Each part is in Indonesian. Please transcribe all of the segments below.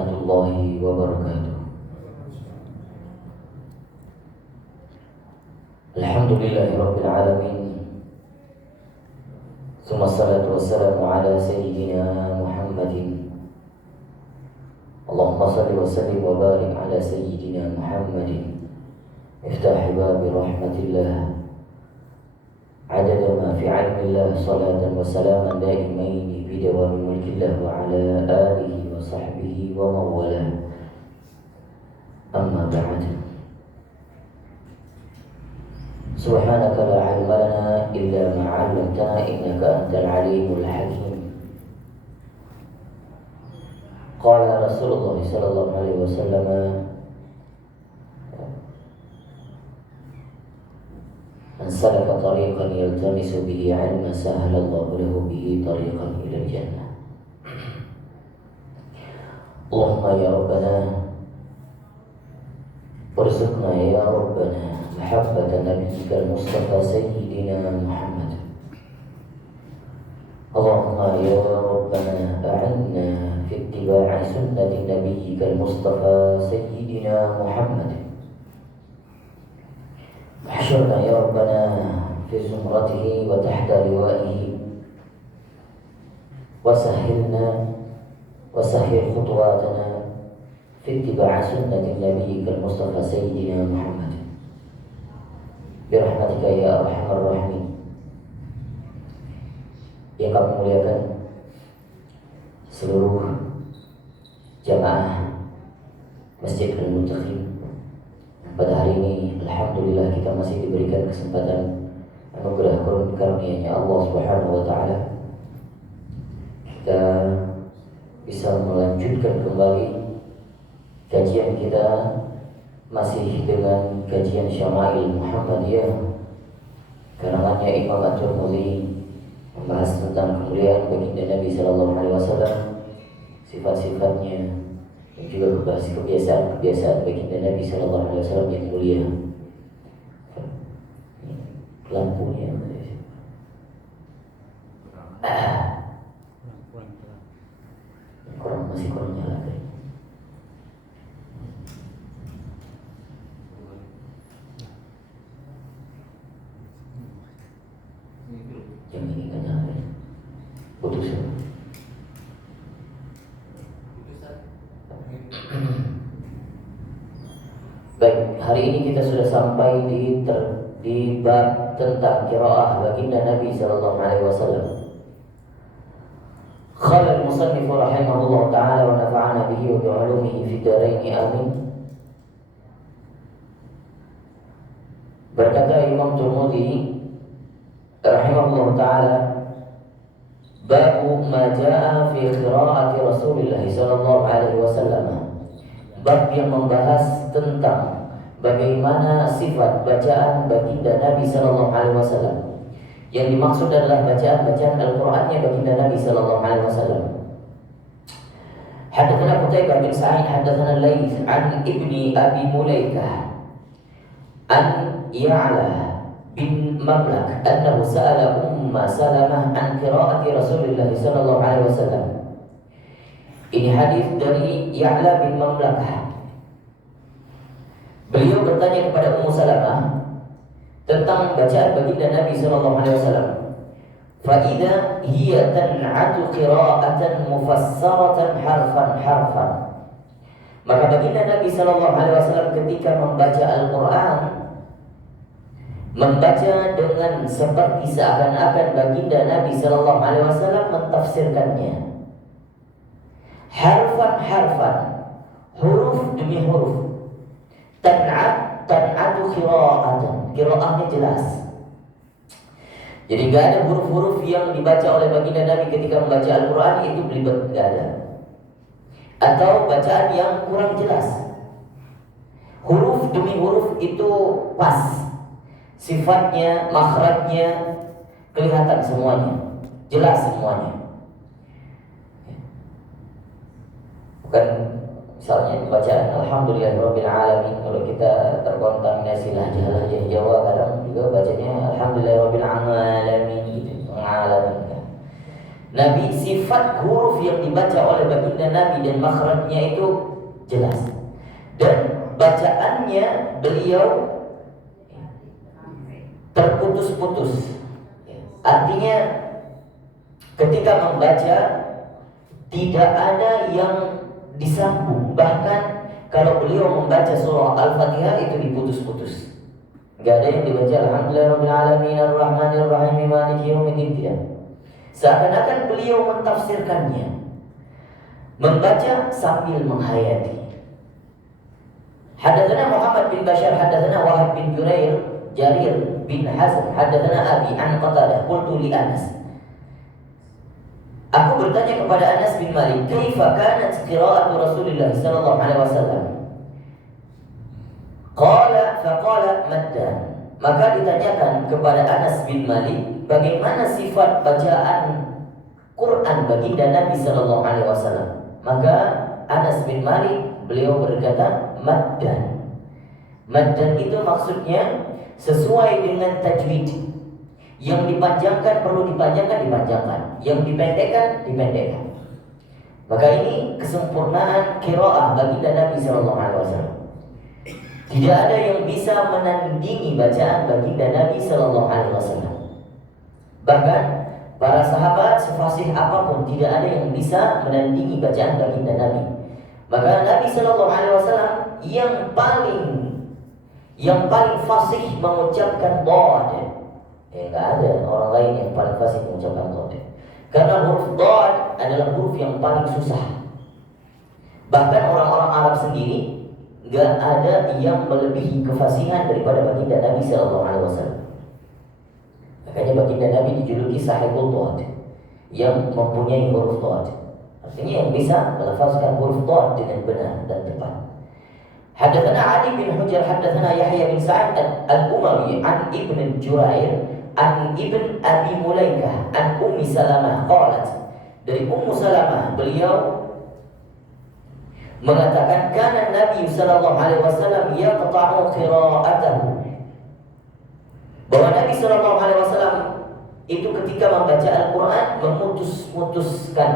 warahmatullahi wabarakatuh. Alhamdulillahirabbil alamin. Tsumma salatu wassalamu ala sayyidina Muhammadin. Allahumma shalli wa sallim wa barik ala sayyidina Muhammadin. Miftah babi rahmatillah. Adada ma fi 'ilmillah, salatan wa salaman daimaini bi dawami mulkillah wa ala alihi wa sahbihi wa mawala. Amma ba'd. Subhanaka la 'ilma lana illa ma 'allamtana innaka antal 'alimul hakim. Qala Rasulullah sallallahu alaihi wasallam, man salaka tariqan yaltamisu bihi 'ilman sahala Allahu lahu bihi tariqan ila al-jannah. Allahumma ya Rabbana warzuqna ya Rabbana mahabbata nabiyyika al-Mustafa sayyidina Muhammad. Allahumma ya Rabbana a'inna fi ittiba'i sunnati nabiyyika al-Mustafa sayyidina Muhammad. Ahsyurna ya Rabbana fi zumratihi wa tahta liwa'ihi wa sahhil khutuwatana fi ittiba'i sunnati nabiyyika al-Mustafa sayyidina Muhammad. Birahmatika ya arhamar rahimin. Yang kami muliakan seluruh jamaah Masjid Al-Muttaqin, pada hari ini alhamdulillah kita masih diberikan kesempatan anugerah karunia-Nya Allah Subhanahu wa taala. Kita bisa melanjutkan kembali kajian kita masih dengan kajian Syama'il Muhammadiyah karangannya Imam At-Tirmidzi, membahas tentang kemuliaan baginda Nabi sallallahu alaihi wasallam, sifat-sifatnya, dan juga kebiasaan-kebiasaan baginda Nabi sallallahu alaihi wasallam yang mulia. Lampunya masih kurang nyala tadi. Yang ini nggak nyala, putus ya. Baik, hari ini kita sudah sampai di bab tentang qiraah baginda Nabi sallallahu alaihi wasallam. Qala al-musannif rahimahullah ta'ala wa nafa'ana bihi wa bi 'ulumihi fid dharain amin. Berkata Imam Tirmidzi rahimahullah ta'ala, babu ma jaa fi qiraati Rasulillah sallallahu alaihi wasallam. Bab yang membahas tentang bagaimana sifat bacaan baginda Nabi sallallahu alaihi wasallam. Yang dimaksud adalah bacaan-bacaan Al-Qur'annya baginda Nabi sallallahu alaihi wasallam. Hadatsana Qutaibah bin Sa'id hadatsana Laits an ibni Abi Mulaikah an Ya'la bin Mamlak annahu sa'ala Umma Salamah an qiraati Rasulillah sallallahu alaihi wasallam. Ini hadis dari Ya'la bin Mamlakah. Beliau bertanya kepada Ummu Salamah tentang bacaan baginda Nabi sallallahu alaihi wasallam. Fa idza hiya tan'atu qira'atan mufassaratan harfan. Maka baginda Nabi sallallahu alaihi wasallam ketika membaca Al-Qur'an membaca dengan seperti seakan-akan baginda Nabi sallallahu alaihi wasallam mentafsirkannya. Harfan, huruf demi huruf. Tan'atu qira'ahnya jelas. Jadi gak ada huruf-huruf yang dibaca oleh baginda Nabi ketika membaca Al-Quran itu belibet, gak ada. Atau bacaan yang kurang jelas. Huruf demi huruf itu pas. Sifatnya, makhrajnya kelihatan semuanya, jelas semuanya. Bukan misalnya bacaan Alhamdulillahirabbil alamin, kalau kita terkontaminasi lahjah Jawa kadang juga bacanya Alhamdulillahirabbil alamin gitu, alamin kan. Nabi, sifat huruf yang dibaca oleh baginda Nabi dan makhrajnya itu jelas. Dan bacaannya beliau terputus-putus. Artinya ketika membaca tidak ada yang disambung. Bahkan kalau beliau membaca surah Al-Fatihah itu diputus-putus. Gak ada yang dibaca Alhamdulillahirabbil alamin arrahmanir rahim maliki yaumiddin, tidak. Seakan-akan beliau mentafsirkannya, membaca sambil menghayati. Hadatsana Muhammad bin Bashar hadatsana Wahab bin Jarir bin Hazm hadatsana Abi an Qatadah qultu li Anas. Aku bertanya kepada Anas bin Malik, "Kaifa kanat qira'atu Rasulillah sallallahu alaihi wasallam?" Faqala maddan. Maka ditanyakan kepada Anas bin Malik, bagaimana sifat bacaan Quran baginda Nabi sallallahu alaihi wasallam. Maka Anas bin Malik beliau berkata maddan. Maddan itu maksudnya sesuai dengan tajwid. Yang dipanjangkan perlu dipanjangkan, yang dipendekkan dipendekkan. Maka ini kesempurnaan qiraah baginda Nabi sallallahu alaihi wasallam. Tidak ada yang bisa menandingi bacaan baginda Nabi sallallahu alaihi wasallam. Bahkan para sahabat sefasih apapun tidak ada yang bisa menandingi bacaan baginda Nabi. Maka Nabi sallallahu alaihi wasallam yang paling fasih mengucapkan dad. Enggak ada orang lain yang paling fasih mengucapkan dad. Karena huruf dad adalah huruf yang paling susah. Bahkan orang-orang Arab sendiri enggak ada yang melebihi kefasihan daripada baginda Nabi sallallahu alaihi wasallam. Makanya baginda Nabi dijuluki sahibul dad, yang mempunyai huruf dad. Artinya yang bisa melafazkan huruf dad dengan benar dan tepat. Hadatsana Ali bin Hujr hadatsana Yahya bin Sa'id al-Umawi an Ibn Jurair an Ibn Abi Mulaikah an Ummi Salamah qalat. Dari Ummu Salamah beliau mengatakan kana Nabi sallallahu alaihi wasallam yaqta'u qira'atahu. Bahwa Nabi sallallahu alaihi wasallam itu ketika membaca Al-Qur'an memutus-mutuskan.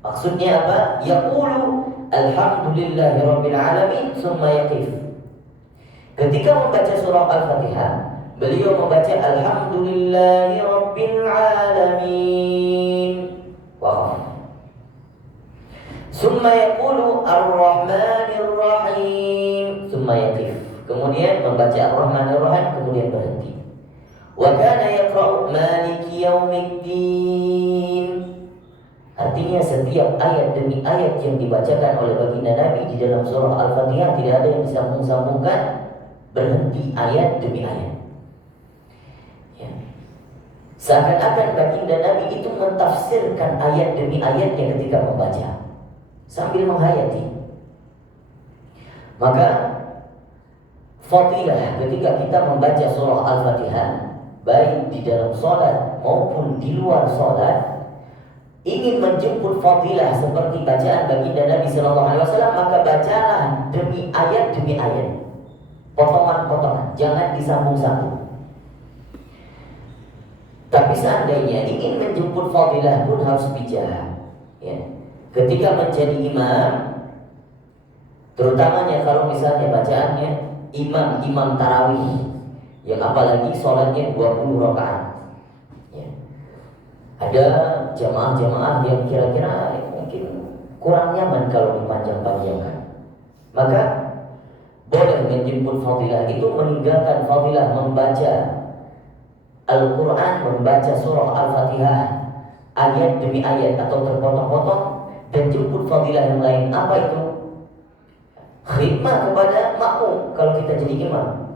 Maksudnya apa? Yaqulu alhamdulillahirabbil alamin tsumma yaqif. Ketika membaca surah Al-Fatihah, beliau membaca alhamdulillahirabbil alamin. Waqaf. Summa yaqulu ar-rahmanir rahim, summa yaqif. Kemudian membaca ar-rahmanir rahim, kemudian berhenti. Wa kana yaqra'u maliki yaumiddin. Artinya setiap ayat demi ayat yang dibacakan oleh baginda Nabi di dalam surah Al-Fatihah tidak ada yang disambung-sambungkan, berhenti ayat demi ayat. Ya. Seakan-akan baginda Nabi itu mentafsirkan ayat demi ayatnya ketika membaca sambil menghayati. Maka fadilah ketika kita membaca surah Al-Fatihah, baik di dalam sholat maupun di luar sholat, ingin menjemput fadilah seperti bacaan baginda Nabi sallallahu alaihi wasallam, maka bacalah demi ayat, potongan-potongan, jangan disambung-sambung. Tapi seandainya ingin menjemput fadilah pun harus bijak. Ya. Ketika menjadi imam, terutamanya kalau misalnya bacaannya imam tarawih, yang apalagi sholatnya 20 rakaat. Ada jamaah-jamaah yang kira-kira mungkin kurang nyaman kalau dipanjang-panjangkan. Maka boleh menjemput fadilah itu meninggalkan fadilah membaca Al-Quran, membaca surah Al-Fatihah ayat demi ayat atau terpotong-potong, dan jemput fadilah yang lain. Apa itu? Khidmah kepada makmum kalau kita jadi imam.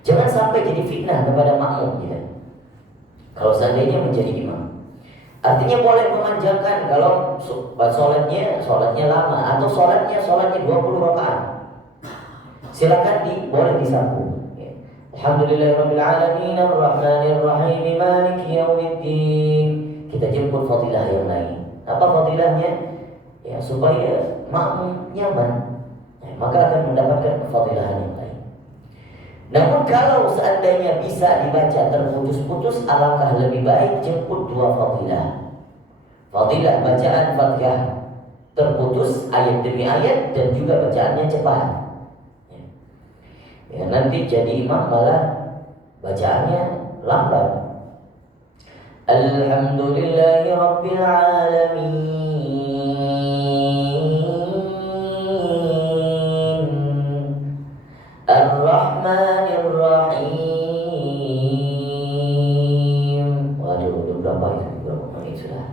Jangan sampai jadi fitnah kepada makmum kita. Kalau seandainya menjadi imam, artinya boleh memanjangkan kalau sholatnya lama atau sholatnya 20 rakaat. Silakan boleh disambung. Ya. Alhamdulillahirabbil alamin arrahmanir rahim maliki yaumiddin. Kita jemput fadilah yang lain. Apa fadilahnya? Ya, supaya makmum nyaman. Ya, maka akan mendapatkan kefadilahan yang lain. Namun kalau seandainya bisa dibaca terputus-putus, alangkah lebih baik jemput dua fadilah. Fadilah bacaan Fatihah terputus ayat demi ayat dan juga bacaannya cepat. Ya, nanti jadi imam malah bacaannya lambat. Alhamdulillahi Rabbil Alamin Ar-Rahmanir Rahim. Waduh, udah berapa itu? Berapa menit sudah?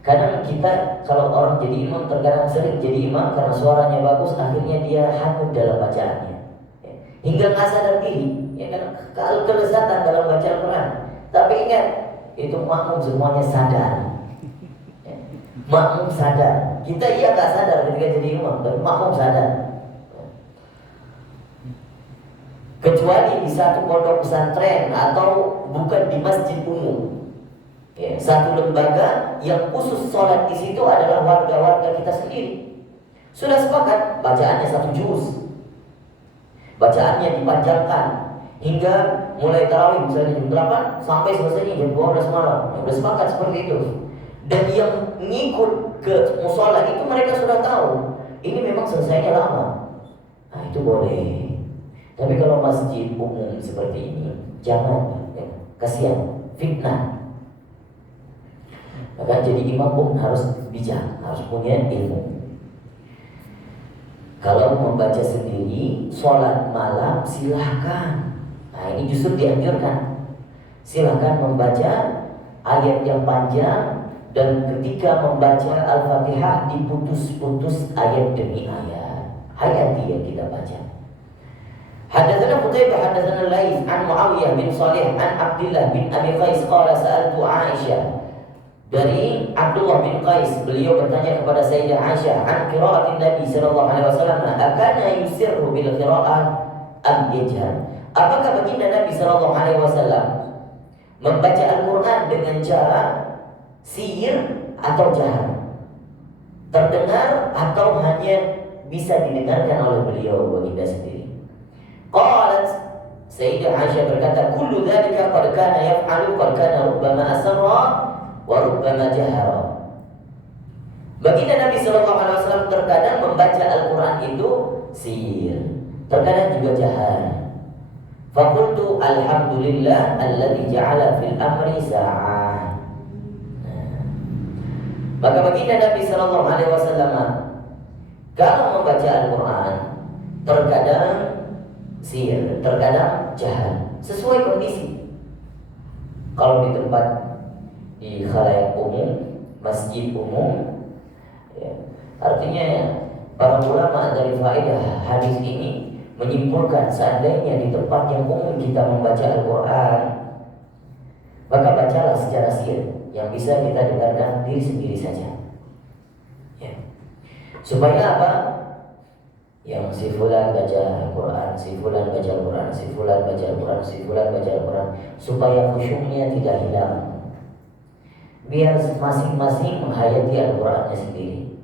Kadang kita kalau orang jadi imam, terkadang sering jadi imam karena suaranya bagus, akhirnya dia hanyut dalam bacaannya, hingga nggak sadar diri, ya kan, kalau kelezatan dalam baca Al-Quran. Tapi ingat, itu makmum semuanya sadar. Makmum sadar. Kita nggak sadar ketika jadi imam, tapi makmum sadar. Kecuali di satu pondok pesantren atau bukan di masjid umum. Ya, satu lembaga yang khusus sholat di situ adalah warga-warga kita sendiri. Sudah sepakat bacaannya satu juz, bacaannya dipanjangkan hingga mulai tarawih misalnya jam 8 sampai selesai jam 12 malam. Ya, sudah sepakat seperti itu. Dan yang ngikut ke musola itu mereka sudah tahu ini memang selesainya lama. Nah itu boleh. Tapi kalau masjid umum seperti ini jangan, ya, kasihan, fitnah. Maka jadi imam pun harus bijak, harus punya ilmu. Kalau membaca sendiri, sholat malam silahkan. Nah ini justru dianjurkan. Silahkan membaca ayat yang panjang. Dan ketika membaca Al-Fatihah diputus-putus ayat demi ayat. Hayati yang kita baca. Hadatsana Qutaibah hadatsana Laits an Muawiyah bin Shalih an Abdullah bin Abi Qais qala sa'altu Aisyah. Dari Abdullah bin Qais, beliau bertanya kepada Sayyidah Aisyah an qiraatin Nabi sallallahu alaihi wasallam, akana yusirru bil qiraah am yajhar? Apakah baginda Nabi sallallahu alaihi wasallam membaca Al-Qur'an dengan cara sir atau jahar? Terdengar atau hanya bisa didengarkan oleh beliau baginda sendiri? Qalat, Sayyidah Aisyah berkata, kullu dzalika qad kana yaf'alu qad kana rubbama asarra wa rubbama jahara. Baginda Nabi sallallahu alaihi wasallam terkadang membaca Al-Qur'an itu sir, terkadang juga jahar. Faqultu alhamdulillah alladzi ja'ala fil amri sa'ah. Maka baginda Nabi sallallahu alaihi wasallam kalau membaca Al-Qur'an terkadang sir, terkadang jahar, sesuai kondisi. Kalau di tempat di khalayak umum, masjid umum, ya, artinya para ulama dari faedah hadis ini menyimpulkan seandainya di tempat yang umum kita membaca Al-Quran, maka bacalah secara sir yang bisa kita dengarkan diri sendiri saja, ya. Supaya apa? Yang si fulan baca Al-Quran, si fulan baca Al-Quran, si fulan baca Al-Quran, si fulan baca Al-Quran, supaya khusyuknya tidak hilang. Biar masing-masing menghayati Al-Qurannya sendiri.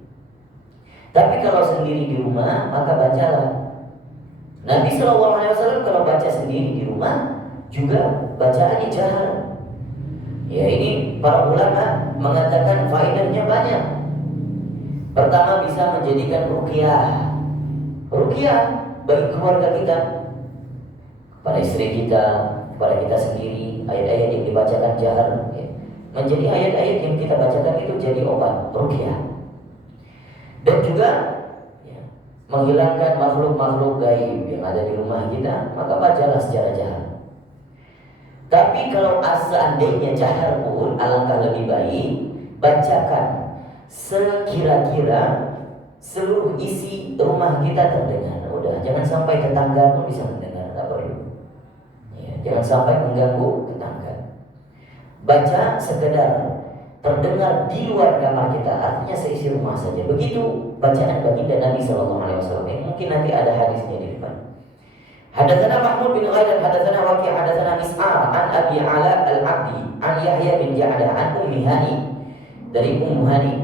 Tapi kalau sendiri di rumah, maka bacalah. Nabi SAW kalau baca sendiri di rumah juga bacaannya jahar. Ya ini para ulama mengatakan faedahnya banyak. Pertama, bisa menjadikan ruqyah bagi keluarga kita, pada istri kita, kepada kita sendiri. Ayat-ayat yang dibacakan jahar, ya, menjadi ayat-ayat yang kita bacakan itu jadi obat, ruqyah. Dan juga, ya, menghilangkan makhluk-makhluk gaib yang ada di rumah kita, maka bacalah secara jahar. Tapi kalau seandainya jahar pun, alangkah lebih baik bacakan sekira-kira seluruh isi rumah kita terdengar. Udah, jangan sampai tetangga pun bisa mendengar, tak perlu. Ya, jangan sampai mengganggu tetangga. Baca sekedar terdengar di luar kamar kita, artinya seisi rumah saja. Begitu bacaan baginda Nabi SAW. Mungkin nanti ada hadisnya di depan. Hadatsana Mahmud bin Ghailan hadatsana Waqi' hadatsana Mis'ar an Abi Ala al-Abdi an Yahya bin Ja'dah an Ummi Hani, dari Ummu Hani.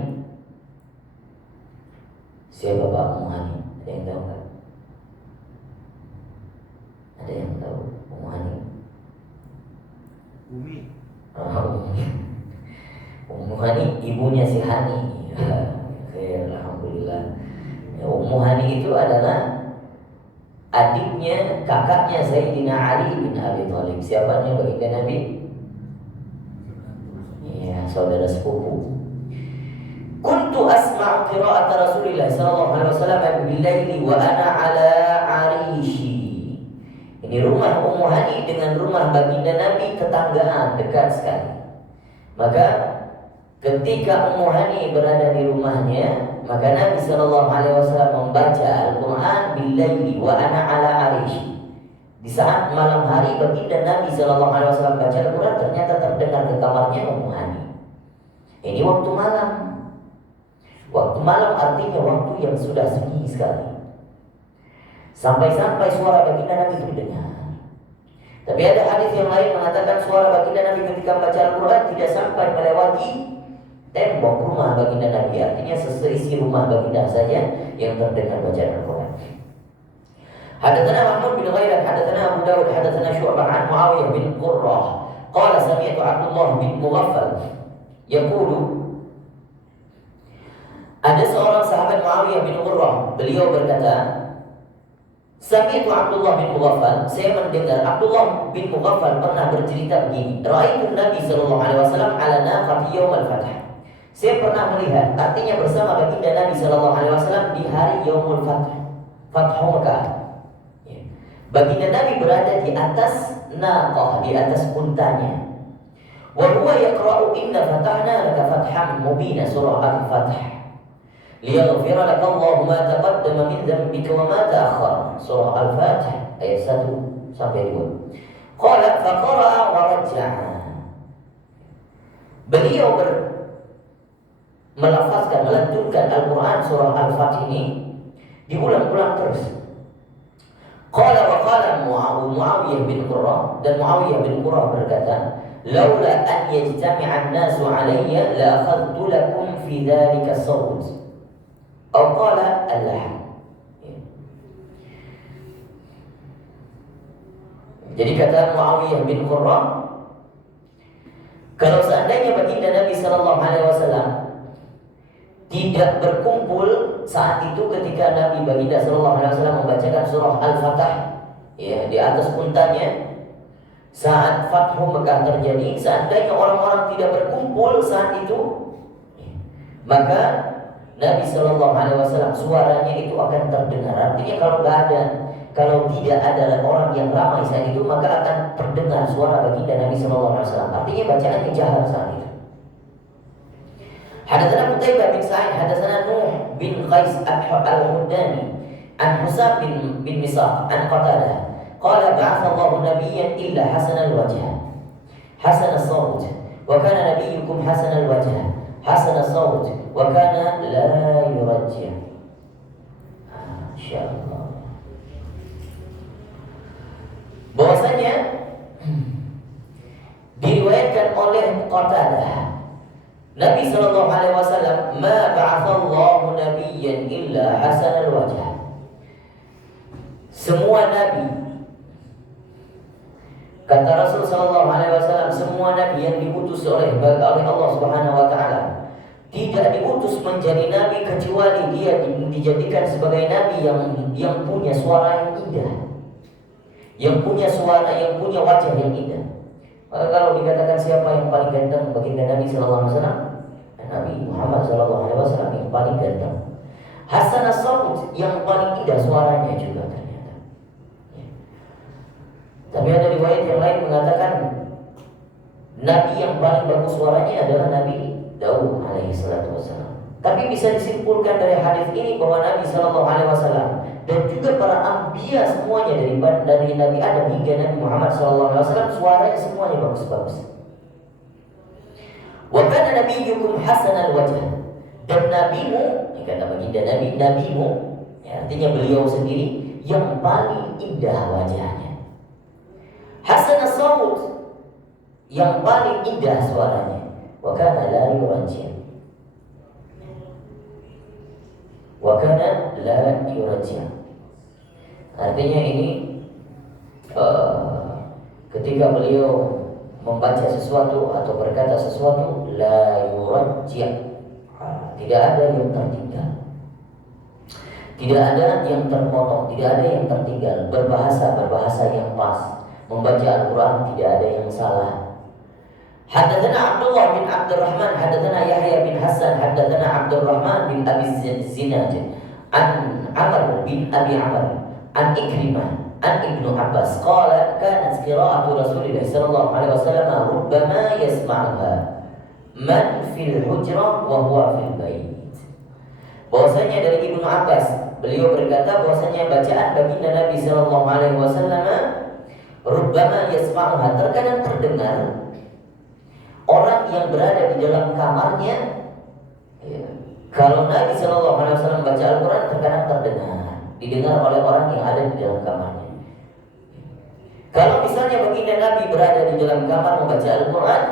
Siapa Pak Ummu Hani? Ada yang tahu enggak? Hani ibunya si Hani. Ya, alhamdulillah. Ya, Ummu Hani itu adalah adiknya, kakaknya Sayyidina Ali bin Abi Thalib. Siapanya baginda Nabi? Ya, saudara sepupu. Kuntu asma'u qira'at Rasulillah sallallahu alaihi wasallam bil-laili wa ana ala arishi. Ini rumah Ummu Hani dengan rumah baginda Nabi tetanggaan, dekat sekali. Maka ketika Ummu Hani berada di rumahnya, maka Nabi sallallahu alaihi wasallam membaca Al-Qur'an bil-laili wa ana ala arishi. Di saat malam hari baginda Nabi sallallahu alaihi wasallam baca Al-Qur'an, ternyata terdengar ke kamarnya Ummu Hani. Ini waktu malam. Waktu malam artinya waktu yang sudah sunyi sekali. Sampai-sampai suara baginda Nabi terdengar. Tapi ada hadis yang lain mengatakan suara baginda Nabi ketika membaca Al-Quran tidak sampai melewati tembok rumah baginda Nabi. Artinya seisi rumah baginda saja yang terdengar bacaan Al-Quran. Hadatsana Mahmud bin Ghailan, hadatsana Abu Dawud, hadatsana Syu'bah an Muawiyah bin Qurrah. Qala sami'tu Abdullah bin Mughaffal yaqulu, ada seorang sahabat Muawiyah bin Qurrah, beliau berkata, Sami'tu Abdullah bin Mughaffal, saya mendengar Abdullah bin Mughaffal pernah bercerita begini, Ra'aitu Nabi sallallahu alaihi wasallam ala naqati yaum al-fath. Saya pernah melihat, artinya bersama baginda Nabi sallallahu alaihi wasallam di hari Yaumul Fath, Fathu Makkah. Baginda Nabi berada di atas naqah, di atas untanya. Wa huwa yaqra'u inna fatahna laka fathan mubina, surah Al-Fath. Liyaghfira laka Allahu ma taqaddama min dhanbika wa ma ta'akhkhara, surah Al-Fatih ayat 1 sampai 2. Qala fa qara'a wa raja'a. Beliau melafazkan, melantunkan Al-Quran surah Al-Fatih ini diulang-ulang terus. Qala wa qala Muawiyah bin Qurrah, dan Muawiyah bin Qurrah berkata, laula an yajtami'a an-nasu 'alayya la akhadtu lakum fi dhalika as-sawt. Atau qala al-lahm. Jadi kata Muawiyah bin Qurrah, kalau seandainya baginda Nabi sallallahu alaihi wasallam tidak berkumpul saat itu ketika Nabi baginda sallallahu alaihi wasallam membacakan surah Al-Fatah, ya, di atas untanya saat Fathu Mekah terjadi, seandainya orang-orang tidak berkumpul saat itu, maka Nabi sallallahu alaihi wasallam suaranya itu akan terdengar. Artinya kalau tidak ada orang yang ramai saat itu, maka akan terdengar suara baginda Nabi sallallahu alaihi wasallam. Artinya bacaannya jahar saat itu. Hadatsana Qutaibah bin Sa'id, hadatsana Nuh bin Qais al-Huddani, an Husam bin Misaq, an Qatadah. Qala ba'atha Allahu nabiyyan illa hasan al-wajh, hasan as-sawt, wa kana nabiyyukum hasan al-wajh, hasan as-sawt, wa kana la yurajjih. Masyaallah. Bahwasanya diriwayatkan oleh Qatadah, Nabi sallallahu alaihi wasallam, ma ba'athallahu nabiyyan illa hasanal wajh. Semua nabi, kata Rasul sallallahu alaihi wasallam, semua nabi yang diutus oleh Allah Subhanahu wa taala tidak diutus menjadi nabi kecuali dia dijadikan sebagai nabi yang punya suara yang indah, yang punya suara, yang punya wajah yang indah. Maka kalau dikatakan siapa yang paling ganteng baginda Nabi sallallahu alaihi wasallam, Nabi Muhammad sallallahu alaihi wasallam yang paling ganteng. Hasan as-sawt, yang paling indah suaranya juga ternyata. Tapi ada riwayat yang lain mengatakan nabi yang paling bagus suaranya adalah Nabi Daud alaihi salatu wasallam. Tapi bisa disimpulkan dari hadis ini bahwa Nabi sallallahu alaihi wasallam dan juga para anbiya semuanya dari Nabi Adam hingga Nabi Muhammad sallallahu alaihi wasallam suaranya semuanya bagus-bagus. Wa kana nabiyyukum hasanal wajh, dan nabimu, kata baginda Nabi, nabimu, ya, artinya beliau sendiri yang paling indah wajahnya. Hasan as-sawt, yang paling indah suaranya. Wa kana la yurajjih, wa kana la yurajjih. Artinya ini ketika beliau membaca sesuatu atau berkata sesuatu, la murajjah. Tidak ada yang tertinggal, tidak ada yang terpotong, tidak ada yang tertinggal. Berbahasa yang pas. Membaca Al-Quran tidak ada yang salah. Haddatsana Abdullah bin Abdurrahman, haddatsana Yahya bin Hasan, haddatsana Abdurrahman bin Abi Zinad, an Amr bin Abi Amr, an Ikrimah, an Ibnu Abbas qala kanat qira'atu Rasulillah sallallahu alaihi wasallam rubbama yasma'uha man fil hujrah wa huwa fil bait. Bahwasanya dari Ibnu Abbas, beliau berkata bahwasanya bacaan baginda Nabi sallallahu alaihi wasallam rubbama yasma'uha, terkadang terdengar orang yang berada di dalam kamarnya. Kalau Nabi sallallahu alaihi wasallam baca Al-Qur'an terkadang didengar oleh orang yang ada di dalam kamarnya. Kalau misalnya baginda Nabi berada di dalam kamar membaca Al-Qur'an,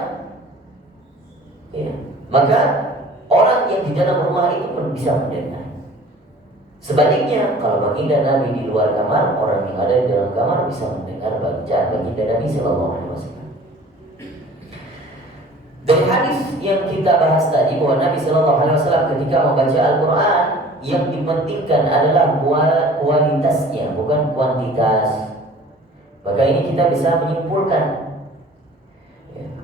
maka orang yang di dalam rumah itu pun bisa mendengar. Sebaliknya, kalau baginda Nabi di luar kamar, orang yang ada di dalam kamar bisa mendengar bacaan baginda Nabi sallallahu alaihi wasallam. Dari hadis yang kita bahas tadi bahwa Nabi sallallahu alaihi wasallam ketika membaca Al-Qur'an yang dipentingkan adalah kualitasnya, bukan kuantitas. Maka ini kita bisa menyimpulkan,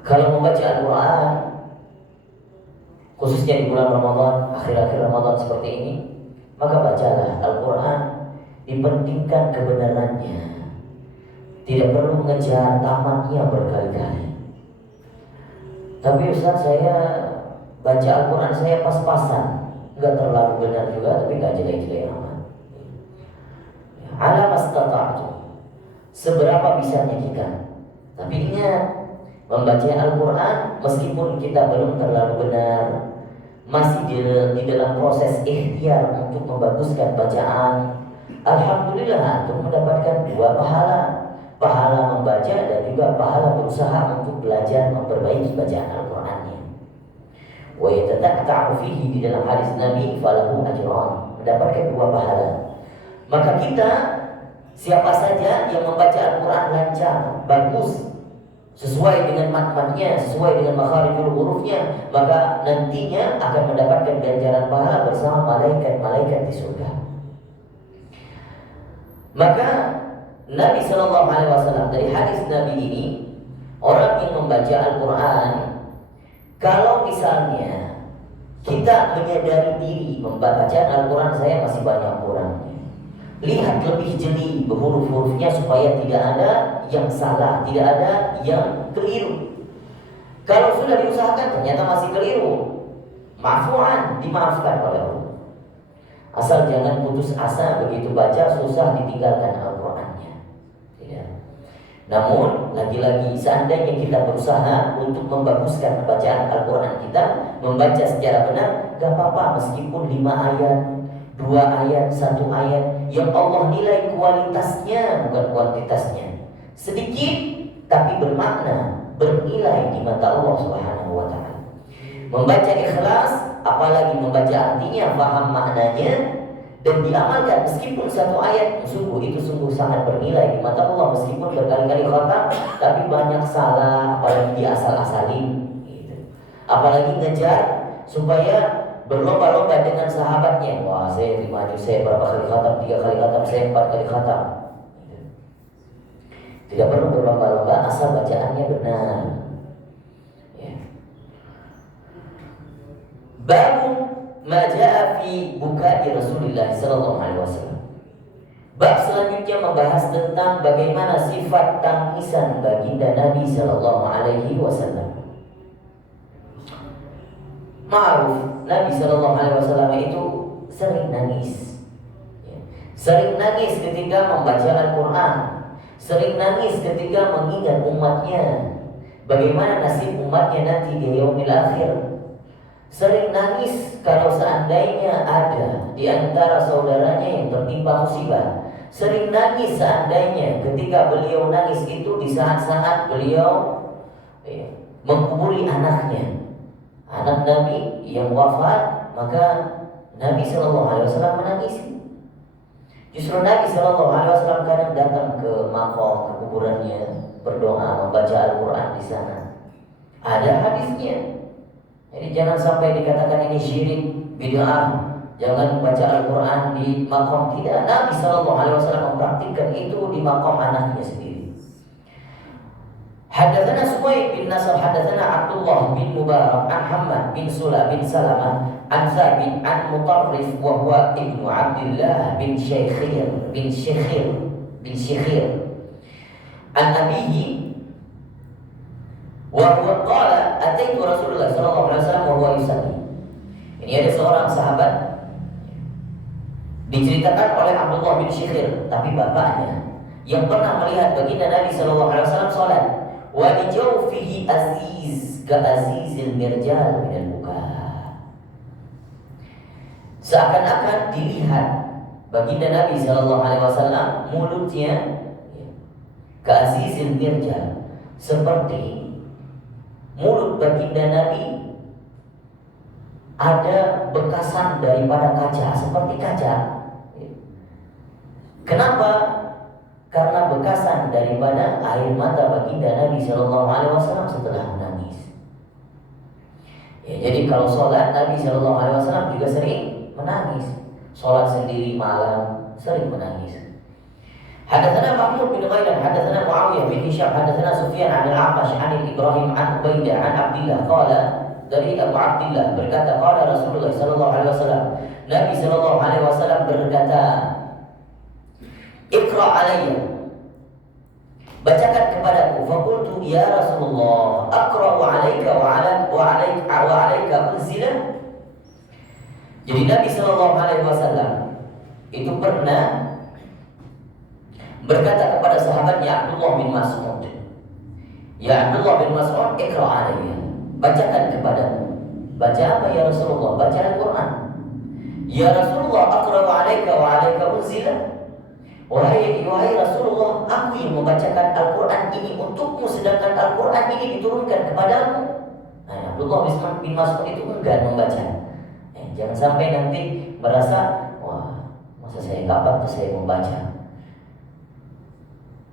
kalau membaca Al-Qur'an khususnya di bulan Ramadan, akhir-akhir Ramadan seperti ini, maka bacalah Al-Quran, dipentingkan kebenarannya. Tidak perlu mengejar tamatnya berkali-kali. Tapi Ustaz, saya baca Al-Quran saya pas-pasan, enggak terlalu benar juga, tapi enggak jelek-jelek amat. Ala mastata'tu, seberapa bisanya kita. Tapi ingat, membaca Al-Quran meskipun kita belum terlalu benar, masih di dalam proses ikhtiar untuk membaguskan bacaan, alhamdulillah untuk mendapatkan dua pahala membaca dan juga pahala berusaha untuk belajar memperbaiki bacaan Al-Qur'annya. Wa yatataqqa'u fihi, di dalam hadis Nabi, falahu ajran, mendapatkan dua pahala. Maka kita, siapa saja yang membaca Al-Qur'an lancar, bagus, sesuai dengan matnya, sesuai dengan makharijul hurufnya, maka nantinya akan mendapatkan ganjaran pahala bersama malaikat-malaikat di surga. Maka Nabi sallallahu alaihi wasallam, dari hadis Nabi ini, orang yang membaca Al-Qur'an, kalau misalnya kita menyadari diri membaca Al-Qur'an saya masih banyak kurangnya, lihat lebih jeli huruf-hurufnya supaya tidak ada yang salah, tidak ada yang keliru. Kalau sudah diusahakan ternyata masih keliru, maafuan, dimaafkan oleh Allah. Asal jangan putus asa begitu baca susah ditinggalkan Al-Qur'annya. Tidak. Namun lagi-lagi seandainya kita berusaha untuk membaguskan bacaan Al-Qur'an kita, membaca secara benar, gak apa-apa meskipun 5 ayat, 2 ayat, 1 ayat yang Allah nilai kualitasnya bukan kuantitasnya. Sedikit tapi bermakna, bernilai di mata Allah Subhanahu wa taala. Membaca ikhlas, apalagi membaca artinya, paham maknanya dan diamalkan meskipun 1 ayat, itu sungguh sangat bernilai di mata Allah. Meskipun berkali-kali khatam tapi banyak salah, apalagi diasal-asalin gitu. Apalagi ngejar supaya berlomba-lomba dengan sahabatnya. Wah, saya terima aja, saya berapa kali khatam, 3 kali khatam, saya 4 kali khatam. Tidak perlu berlomba-lomba, asal bacaannya benar. Ya. Babu ma jaa fi bukai Rasulullah sallallahu alaihi wasallam. Bab selanjutnya membahas tentang bagaimana sifat tangisan baginda Nabi sallallahu alaihi wasallam. Ma'ruf, Nabi sallallahu alaihi wasallam itu sering nangis. Sering nangis ketika membaca Al-Qur'an, sering nangis ketika mengingat umatnya, bagaimana nasib umatnya nanti di yaumil akhir. Sering nangis kalau seandainya ada di antara saudaranya yang tertimpa musibah. Sering nangis seandainya ketika beliau nangis itu di saat-saat beliau mengkuburi anaknya, anak Nabi yang wafat. Maka Nabi SAW menangis. Justru Nabi SAW kadang datang ke makom, ke kuburannya, berdoa, membaca Al-Quran di sana. Ada hadisnya. Jadi jangan sampai dikatakan ini syirik, bid'ah. Jangan baca Al-Quran di makom. Tidak, Nabi SAW mempraktikkan itu di makom anaknya sendiri. Hadatsana Suwaid bin Nasr hadatsana Abdullah bin Mubarak an Hammad bin Sula bin Salamah an Thabit an Mutarrif wa huwa ibnu Abdullah bin Syekhir an abihi wa huwa qala ataitu Rasulullah sallallahu alaihi wasallam wa huwa yusalli. Ini ada seorang sahabat diceritakan oleh Abdullah bin Syekhir, tapi bapaknya yang pernah melihat baginda Nabi sallallahu alaihi wasallam salat. Wa li jawfihi aziz ka azizil mirjal minal buka. Seakan-akan dilihat baginda Nabi sallallahu alaihi wasallam mulutnya ka azizil mirjal, seperti mulut baginda Nabi ada bekasan daripada kaca, seperti kaca. Kenapa? Karena bekasan daripada air mata baginda Nabi Shallallahu Alaihi Wasallam setelah menangis. Ya, jadi kalau sholat Nabi Shallallahu Alaihi Wasallam juga sering menangis. Sholat sendiri malam sering menangis. Hadatsana Mahmud bin Ghailan, hadatsana Muawiyah bin Hisham, hadatsana Sufyan an al-A'mash an Ibrahim an Ubaidah an Abdillah qala, dari Abu Abdillah berkata, qala Rasulullah Shallallahu Alaihi Wasallam, Nabi Shallallahu Alaihi Wasallam berkata, Iqra alayya, bacakan kepadaku. Faqultu ya Rasulullah, aqra'u alayka wa alayka unzila. Jadi Nabi sallallahu alaihi wasallam itu pernah berkata kepada sahabatnya Abdullah bin Mas'ud, ya Abdullah bin Mas'ud, iqra alayya, bacakan kepadaku. Baca apa ya Rasulullah? Baca Al-Quran. Ya Rasulullah, aqra'u alayka wa alayka unzila. Wahai Rasulullah, aku yang membacakan Al-Quran ini untukmu, sedangkan Al-Quran ini diturunkan kepadamu. Nah, Abdullah bin Mas'ud itu enggan membaca. Jangan sampai nanti merasa, wah, masa saya kapan tuh saya membaca.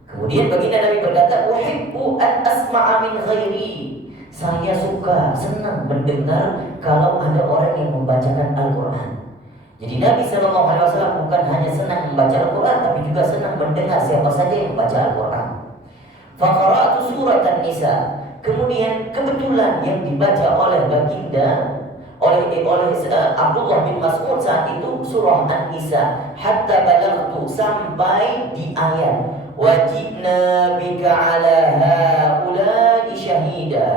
Kemudian baginda Nabi berkata, uhibbu an asma'a min ghairi. Saya suka, senang mendengar kalau ada orang yang membacakan Al-Quran. Jadi Nabi SAW bukan hanya senang membaca Al-Quran, tapi juga senang mendengar siapa saja yang membaca Al-Quran. Faqara'atu surat An-Nisa. Kemudian kebetulan yang dibaca oleh baginda, oleh Abdullah bin Mas'ud saat itu surah An-Nisa. Hatta balagtu, sampai di ayat wajibna bika ala haulai syahida.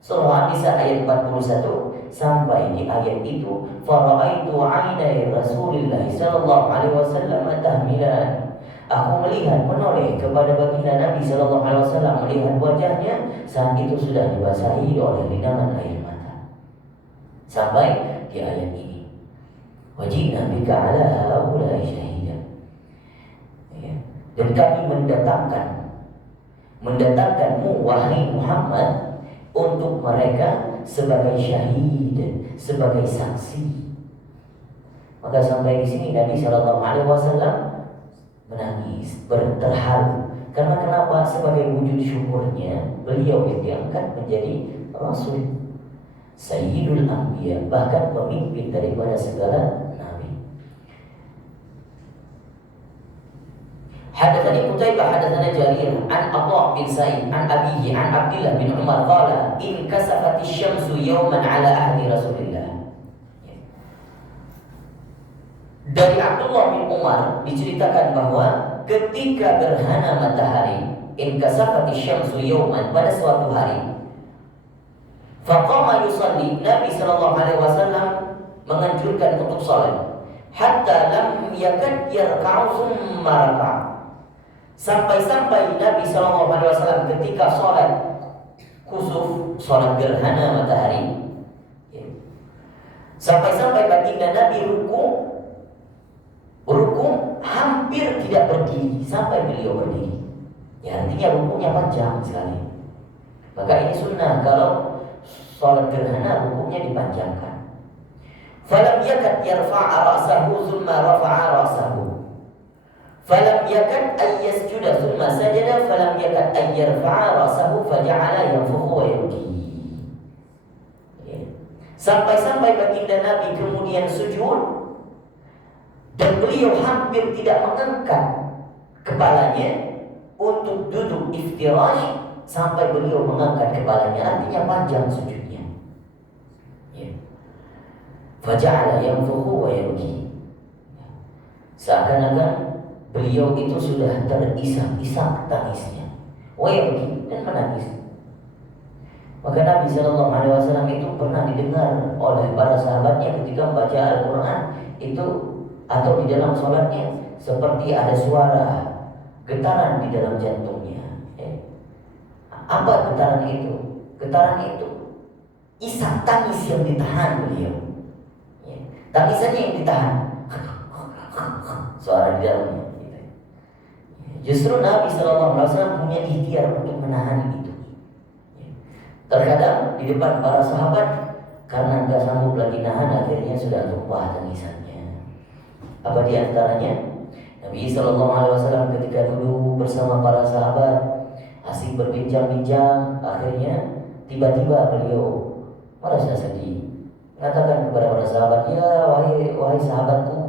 Surah An-Nisa ayat 41. Sampai di ayat itu, fara'aitu 'ainai Rasulillah sallallahu alaihi wasallam tahmilan. Aku melihat menoleh kepada baginda Nabi sallallahu alaihi wasallam, melihat wajahnya saat itu sudah dibasahi oleh linangan air mata. Sampai di ayat ini, wajibna bika 'ala haula'i syahida. Ya. Dan kami mendatangkanmu wahai Muhammad untuk mereka sebagai syahid, sebagai saksi. Maka sampai di sini Nabi Shallallahu Alaihi Wasallam menangis, terharu. Karena kenapa? Sebagai wujud syukurnya beliau yang diangkat menjadi Rasul, Sayyidul Anbiya, bahkan pemimpin daripada segala nabi. Hadatsani Qutaibah hadatsana Jarir an Atha bin Sa'id an abihi an Abdullah bin Umar qala in kasafatish syamsu yawman ala ahdi Rasulillah. Dari Abdullah bin Umar diceritakan bahwa ketika gerhana matahari, in kasafatish syamsu yawman, pada suatu hari, faqama yusalli, Nabi sallallahu alaihi wasallam menganjurkan untuk salat, hatta lam yakad yarka'u thumma raka'a. Sampai-sampai Nabi SAW ketika sholat kusuf, sholat gerhana matahari, sampai-sampai baginda Nabi ruku hampir tidak berdiri sampai beliau berdiri. Ya, artinya rukunya panjang sekali. Maka ini sunnah kalau sholat gerhana rukunya dipanjangkan. Falam yakad yarfa'a ra'sahu thumma rafa'a ra'sahu. Falam yakad ayyasjuda thumma sajada falam yakad ayyarfa'a ra'sahu faja'ala yanfukhu wa yabki. Sampai-sampai baginda Nabi kemudian sujud dan beliau hampir tidak mengangkat kepalanya untuk duduk iftirash sampai beliau mengangkat kepalanya, artinya panjang sujudnya. Ya. Faja'ala yanfukhu wa yabki. Seakan-akan beliau itu sudah terisak-isak tangisnya. Wa yabki, dan menangis. Maka Nabi SAW itu pernah didengar oleh para sahabatnya ketika membaca Al-Quran itu, atau di dalam sholatnya, seperti ada suara getaran di dalam jantungnya. Apa getaran itu? Getaran itu isak tangis yang ditahan beliau. Tangisannya yang ditahan, suara di dalamnya. Justru Nabi SAW punya ikhtiar untuk menahan itu. Terkadang di depan para sahabat, karena nggak sanggup lagi nahan, akhirnya sudah tumpah tangisannya. Apa di antaranya? Nabi SAW ketika dulu bersama para sahabat asik berbincang-bincang, akhirnya tiba-tiba beliau merasa sedih, mengatakan kepada para sahabat, ya wahai sahabatku,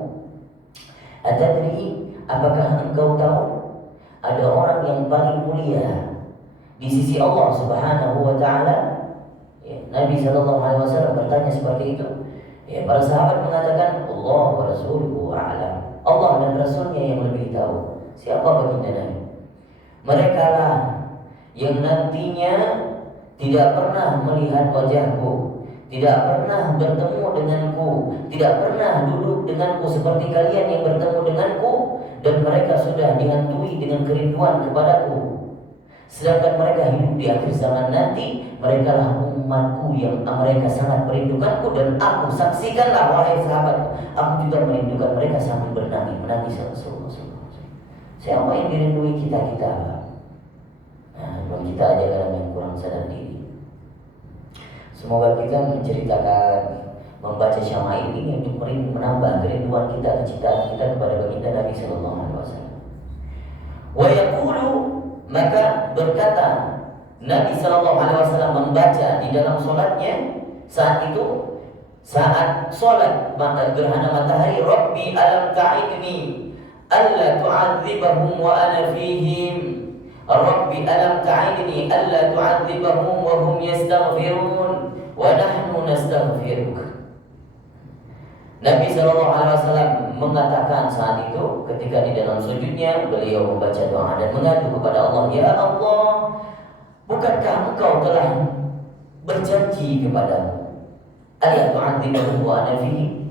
atadri, apakah engkau tahu ada orang yang paling mulia di sisi Allah Subhanahu wa Ta'ala? Nabi SAW bertanya seperti itu. Para sahabat mengatakan, Allah wa Rasuluhu a'lam. Allah dan Rasulnya yang lebih tahu. Siapa baginda Nabi? Mereka lah yang nantinya tidak pernah melihat wajahku, tidak pernah bertemu denganku, tidak pernah duduk denganku seperti kalian yang bertemu denganku, dan mereka sudah dihantui dengan kerinduan kepadaku. Sedangkan mereka hidup di akhir zaman nanti, mereka lah umatku yang mereka sangat merindukanku, dan aku saksikanlah wahai sahabat, aku juga merindukan mereka sambil menangis Rasulullah. Siapa yang dirindui kita? Belum kita aja kadang yang kurang sadar diri. Semoga kita menceritakan, membaca syama'il ini untuk menambah kerinduan kita, kecintaan kita kepada baginda Nabi Sallallahu Alaihi Wasallam. Wa yaqulu, maka berkata Nabi Sallallahu Alaihi Wasallam membaca di dalam solatnya saat itu, saat solat gerhana matahari, Rabbi alam ta'idni alla tu'adzibahum wa ana fihim. Rabbi alam ta'idni alla tu'adzibahum wa hum yastaghfirun wa nahnu nastaghfiruk. Nabi SAW mengatakan saat itu ketika di dalam sujudnya beliau membaca doa dan mengadu kepada Allah, ya Allah, bukankah engkau telah berjanji kepadamu alla tu'adzibahum wa ana fihim,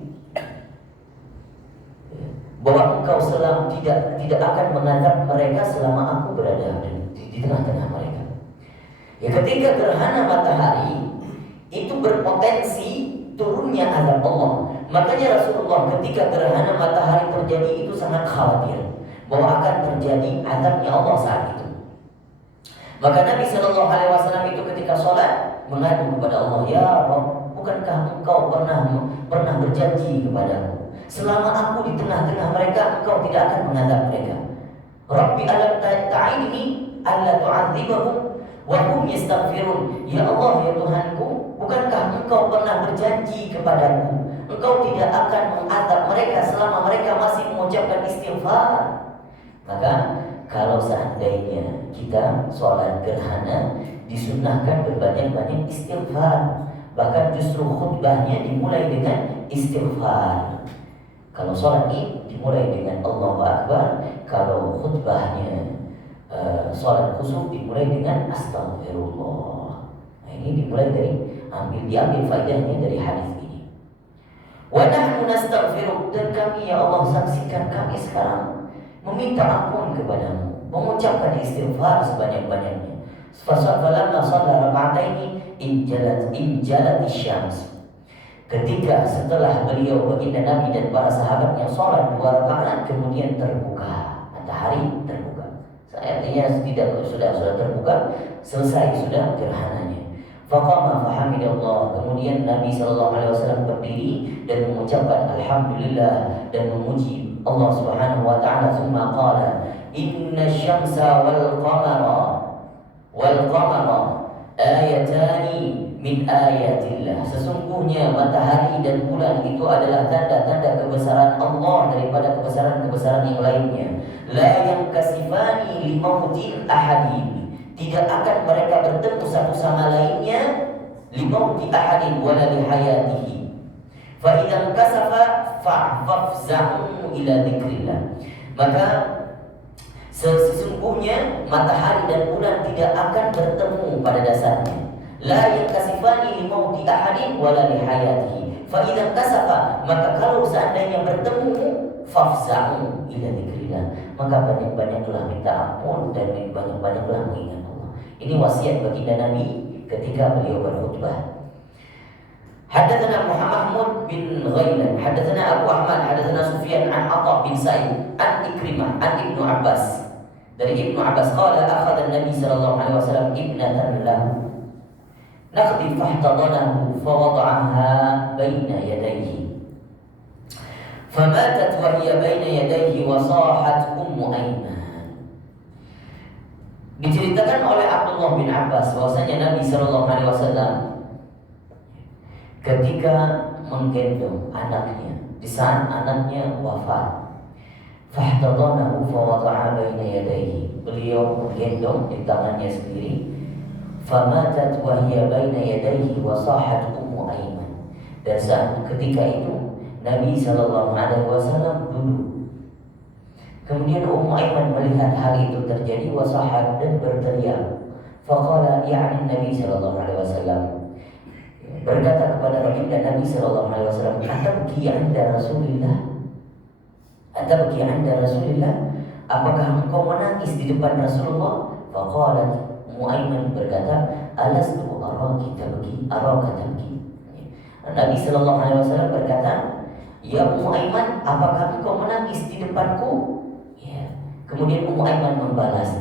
bahwa engkau tidak akan mengazab mereka selama aku berada di tengah-tengah mereka. Ya, ketika gerhana matahari itu berpotensi turunnya azab Allah, makanya Rasulullah ketika gerhana matahari terjadi itu sangat khawatir bahwa akan terjadi azabnya Allah saat itu. Maka Nabi Shallallahu Alaihi Wasallam itu ketika sholat mengadu kepada Allah, ya Rabb, bukankah engkau pernah berjanji kepadaku, selama aku di tengah-tengah mereka, engkau tidak akan mengazab mereka. Rabbi alam ta'idni alla tu'adzibahum wa hum yastaghfirun. Ya Allah, ya Tuhanku, bukankah engkau pernah berjanji kepadaku, engkau tidak akan mengazab mereka selama mereka masih mengucapkan istighfar. Maka kalau seandainya kita sholat gerhana disunnahkan berbanyak-banyak istighfar, bahkan justru khutbahnya dimulai dengan istighfar. Kalau sholat Id dimulai dengan Allahu Akbar, kalau khutbahnya sholat khusuf dimulai dengan Astaghfirullah. Nah, ini dimulai dari diambil faedahnya dari hadis ini. Wa nahnu nastaghfiruk, dan kami ya Allah saksikan kami sekarang meminta ampun kepadamu, mengucapkan istighfar sebanyak-banyaknya. Falamma shalla raka'ataini injalat syams. Ketika setelah beliau baginda Nabi dan para sahabatnya sholat 2 rakaat, kemudian terbuka matahari, terbuka. Artinya sudah terbuka, selesai sudah gerhananya. Faqama fahamidallah. Kemudian Nabi SAW berdiri dan mengucapkan alhamdulillah dan memuji Allah Subhanahu wa taala. Tsumma qala inna syamsa wal qamara ayatani min ayatillah, sesungguhnya matahari dan bulan itu adalah tanda-tanda kebesaran Allah daripada kebesaran-kebesaran yang lainnya. La yankasifani limautil ahadin, tidak akan mereka bertemu satu sama lainnya, limauti ahadin wala lihayatihi. Fa idza kasafa fa'fafza'u ila dzikrillah, maka sesungguhnya matahari dan bulan tidak akan bertemu pada dasarnya. La yankasifani limauti ahadin wala lihayatihi. Fa idza kasafa, maka kalau seandainya bertemu, fafza'u ila dzikrillah, maka banyak-banyaklah minta ampun dan banyak-banyaklah mengingat Allah. Ini wasiat baginda Nabi ketika beliau berkhutbah. Hadatsana Muhammad bin Ghailan, hadatsana Abu Ahmad, hadatsana Sufyan an Atha bin Sa'id an Ikrimah an Ibnu Abbas. Dari Ibnu Abbas qala akhadha an-nabi sallallahu alaihi wasallam ibnatan lahu naqdi fahtadanahu fawada'aha baina yadayhi famatat wa hiya baina yadayhi wa sahat ummu Aiman. Diceritakan oleh Abdullah bin Abbas bahwasanya Nabi sallallahu alaihi wasallam ketika menggendong anaknya di saat anaknya wafat, fahtadanahu fawada'aha baina yadayhi, beliau menggendong di tangannya sendiri, famatat wa hiya baina yadayhi wa sahat ummu Aiman, dan saat ketika itu Nabi sallallahu alaihi wasallam duduk. Kemudian Ummu Aiman melihat hal itu terjadi, wasahat, dan berteriak. Faqala ya'ni Nabi sallallahu alaihi wasallam, berkata kepada baginda Nabi sallallahu alaihi wasallam, atabki 'inda Rasulillah? Atabki 'inda Rasulillah? Apakah engkau menangis di depan Rasulullah? Faqalat, Ummu Aiman berkata, alastu araki tabki, araka tabki. Nabi sallallahu alaihi wasallam berkata, ya Ummu Aiman, apakah engkau menangis di depanku? Ya. Kemudian Ummu Aiman membalas,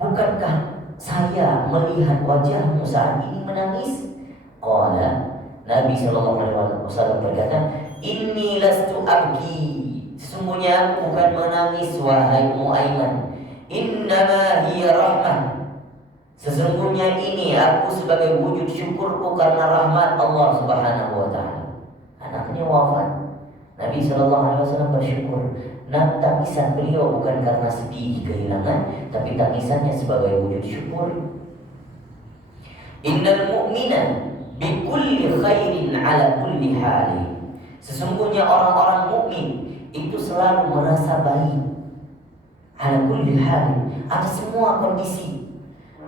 bukankah saya melihat wajahmu saat ini menangis? Qala, Nabi sallallahu alaihi wasallam berkata, inni lastu abki, sesungguhnya aku bukan menangis wahai Ummu Aiman. Innama hiya rahmah, sesungguhnya ini aku sebagai wujud syukurku karena rahmat Allah Subhanahu wa taala. Anaknya wafat, Nabi sallallahu alaihi wasallam bersyukur. Nah, tangisan beliau bukan karena sedih kehilangan, tapi tangisannya sebagai wujud syukur. Innal mu'mina bi kulli khairin ala kulli hali, sesungguhnya orang-orang mukmin itu selalu merasa baik. Ala kulli hali, ada semua kondisi.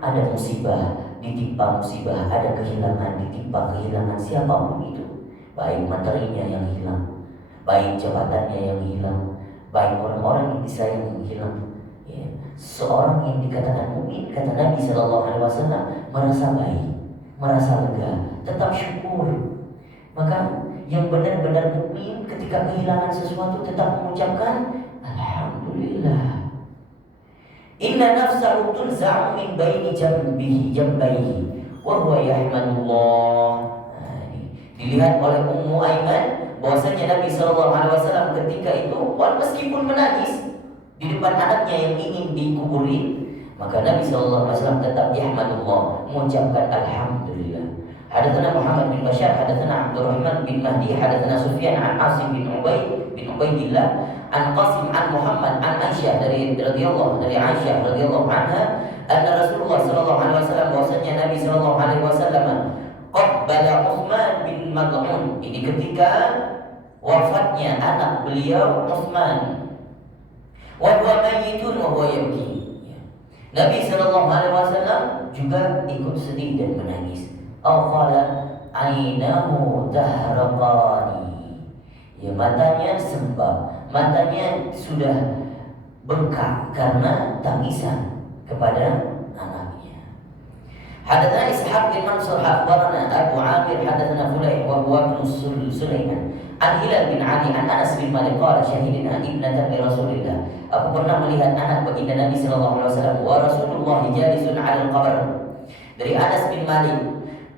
Ada musibah, ditimpa musibah, ada kehilangan, ditimpa kehilangan, siapapun itu, baik materinya yang hilang, baik jabatannya yang hilang, baik orang-orang yang disayang yang hilang. Ya. Seorang yang dikatakan mukmin, kata Nabi sallallahu alaihi wasallam, merasa baik, merasa lega, tetap syukur. Maka yang benar-benar mukmin ketika kehilangan sesuatu tetap mengucapkan alhamdulillah. Inna nafsahu tunza'u min baini jambayhi wa huwa yahmadullah. Dilihat oleh Ummu Aiman bahwasanya Nabi sallallahu alaihi wasallam ketika itu meskipun menangis di depan anaknya yang ingin dikuburi, maka Nabi sallallahu alaihi wasallam tetap yahmadullah, mengucapkan alhamdulillah. Hadatsana Muhammad bin Bashar, hadatsana Abdurrahman bin Mahdi, hadatsana Sufyan an Asim bin Ubaidillah, an Qasim an Muhammad an Aisyah dari Aisyah radhiyallahu anha, anna Rasulullah sallallahu alaihi wasallam, bahwasanya Nabi sallallahu alaihi wasallam qabbala Utsman bin Mad'un, ini ketika wafatnya anak beliau Utsman, wa huwa mayyitun wa huwa yabki. Nabi sallallahu alaihi wasallam juga ikut sedih dan menangis. Qala ainahu tahraqani, ya matanya sembab, matanya sudah bengkak karena tangisan kepada anaknya. Hadatsana Ishaq bin Mansur akhbarana Abu Amir, hadatsana Fulayh wa huwa ibn Sulaiman an Hilal bin Ali an Anas bin Malik qala syahidina ibnatan li Rasulillah, aku pernah melihat anak baginda Nabi sallallahu alaihi wasallam wa Rasulullah jalisun 'alal qabr. Dari Anas bin Malik,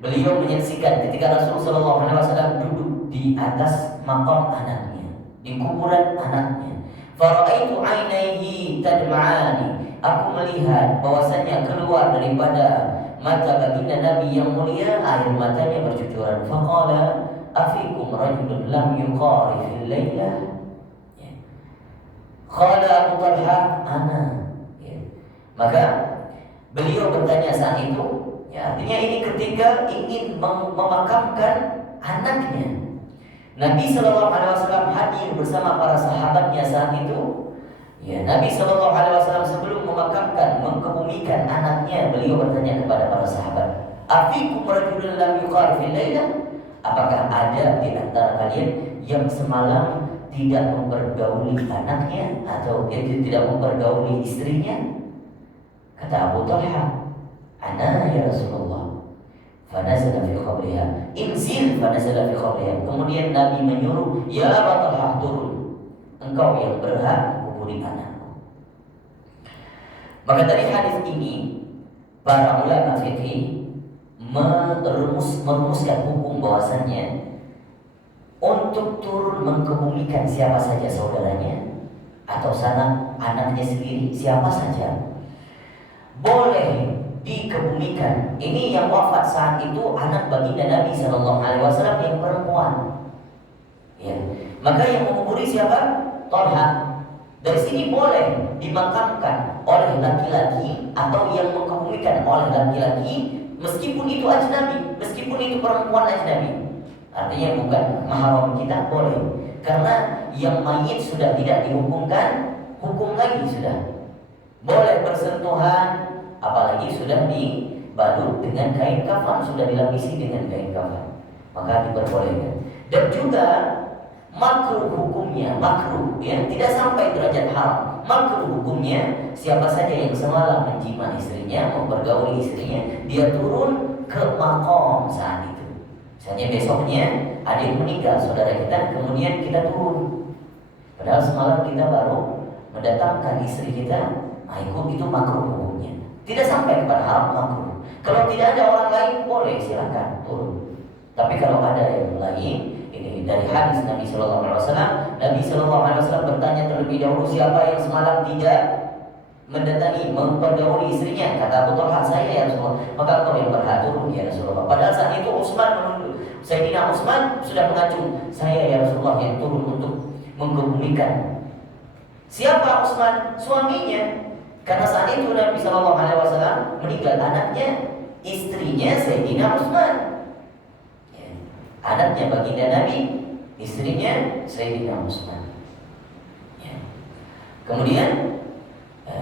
beliau menyaksikan ketika Rasul sallallahu alaihi wasallam duduk di atas makam anaknya, di kuburan anaknya. Faraitu ainaihi tadma'ani, aku melihat bahwasanya keluar daripada mata baginda Nabi yang mulia, air matanya bercucuran. Faqala afikum rajulun lam yuqari fil lailah. Qala Abu Talha ana. Maka beliau bertanya saat itu, artinya ini ketika ingin memakamkan anaknya. Nabi Shallallahu Alaihi Wasallam hadir bersama para sahabatnya saat itu. Nabi Shallallahu Alaihi Wasallam sebelum memakamkan, mengkebumikan anaknya, beliau bertanya kepada para sahabat, afikum rajulun lam yuqar fil lailah? Apakah ada di antara kalian yang semalam tidak mempergauli anaknya atau dia tidak mempergauli istrinya? Kata Abu Talha, ana ya Rasulullah. Fanazala fi qabriha. Inzil fanazala fi qabriha. Kemudian Nabi menyuruh, ya Abu Talha, turun. Engkau yang berhak kuburi anakku. Maka dari hadis ini para ulama fikih merumuskan hukum bahwasannya untuk turun mengkebumikan siapa saja saudaranya atau sanak anaknya sendiri, siapa saja boleh dikebumikan. Ini yang wafat saat itu anak baginda Nabi Shallallahu Alaihi Wasallam yang perempuan. Maka yang menguburi siapa? Talha. Dari sini boleh dimakamkan oleh laki-laki atau yang mengkebumikan oleh laki-laki, meskipun itu ajnabi, meskipun itu perempuan ajnabi. Artinya bukan mahram kita, boleh. Karena yang mayit sudah tidak dihukumkan hukum lagi, sudah boleh bersentuhan, apalagi sudah dibalut dengan kain kafan, sudah dilapisi dengan kain kafan, maka diperbolehkan. Dan juga makruh hukumnya, makruh, tidak sampai derajat haram. Makruh hukumnya, siapa saja yang semalam menjima istrinya, mempergauli istrinya, dia turun ke makom saat itu. Misalnya besoknya ada yang meninggal, saudara kita, kemudian kita turun, padahal semalam kita baru mendatangkan istri kita. Itu makruh hukumnya. Tidak sampai kepada haram, makruh. Kalau tidak ada orang lain, boleh, silakan turun. Tapi kalau ada yang lain, ini dari hadis Nabi Shallallahu Alaihi Wasallam. Nabi Shallallahu Alaihi Wasallam bertanya terlebih dahulu, siapa yang semalam tidak mendatangi, mempergauli istrinya? Kata Abu Talha, saya ya Rasulullah. Maka engkau yang berhak turun ya Rasulullah. Padahal saat itu Utsman menunduk. Sayyidina Utsman sudah mengacu, saya ya Rasulullah yang turun untuk mengkebumikan. Siapa Utsman? Suaminya. Karena saat itu Nabi Shallallahu Alaihi Wasallam meninggal anaknya, istrinya Sayyidina Utsman. Anaknya baginda Nabi, istrinya Sayyidina Utsman. Kemudian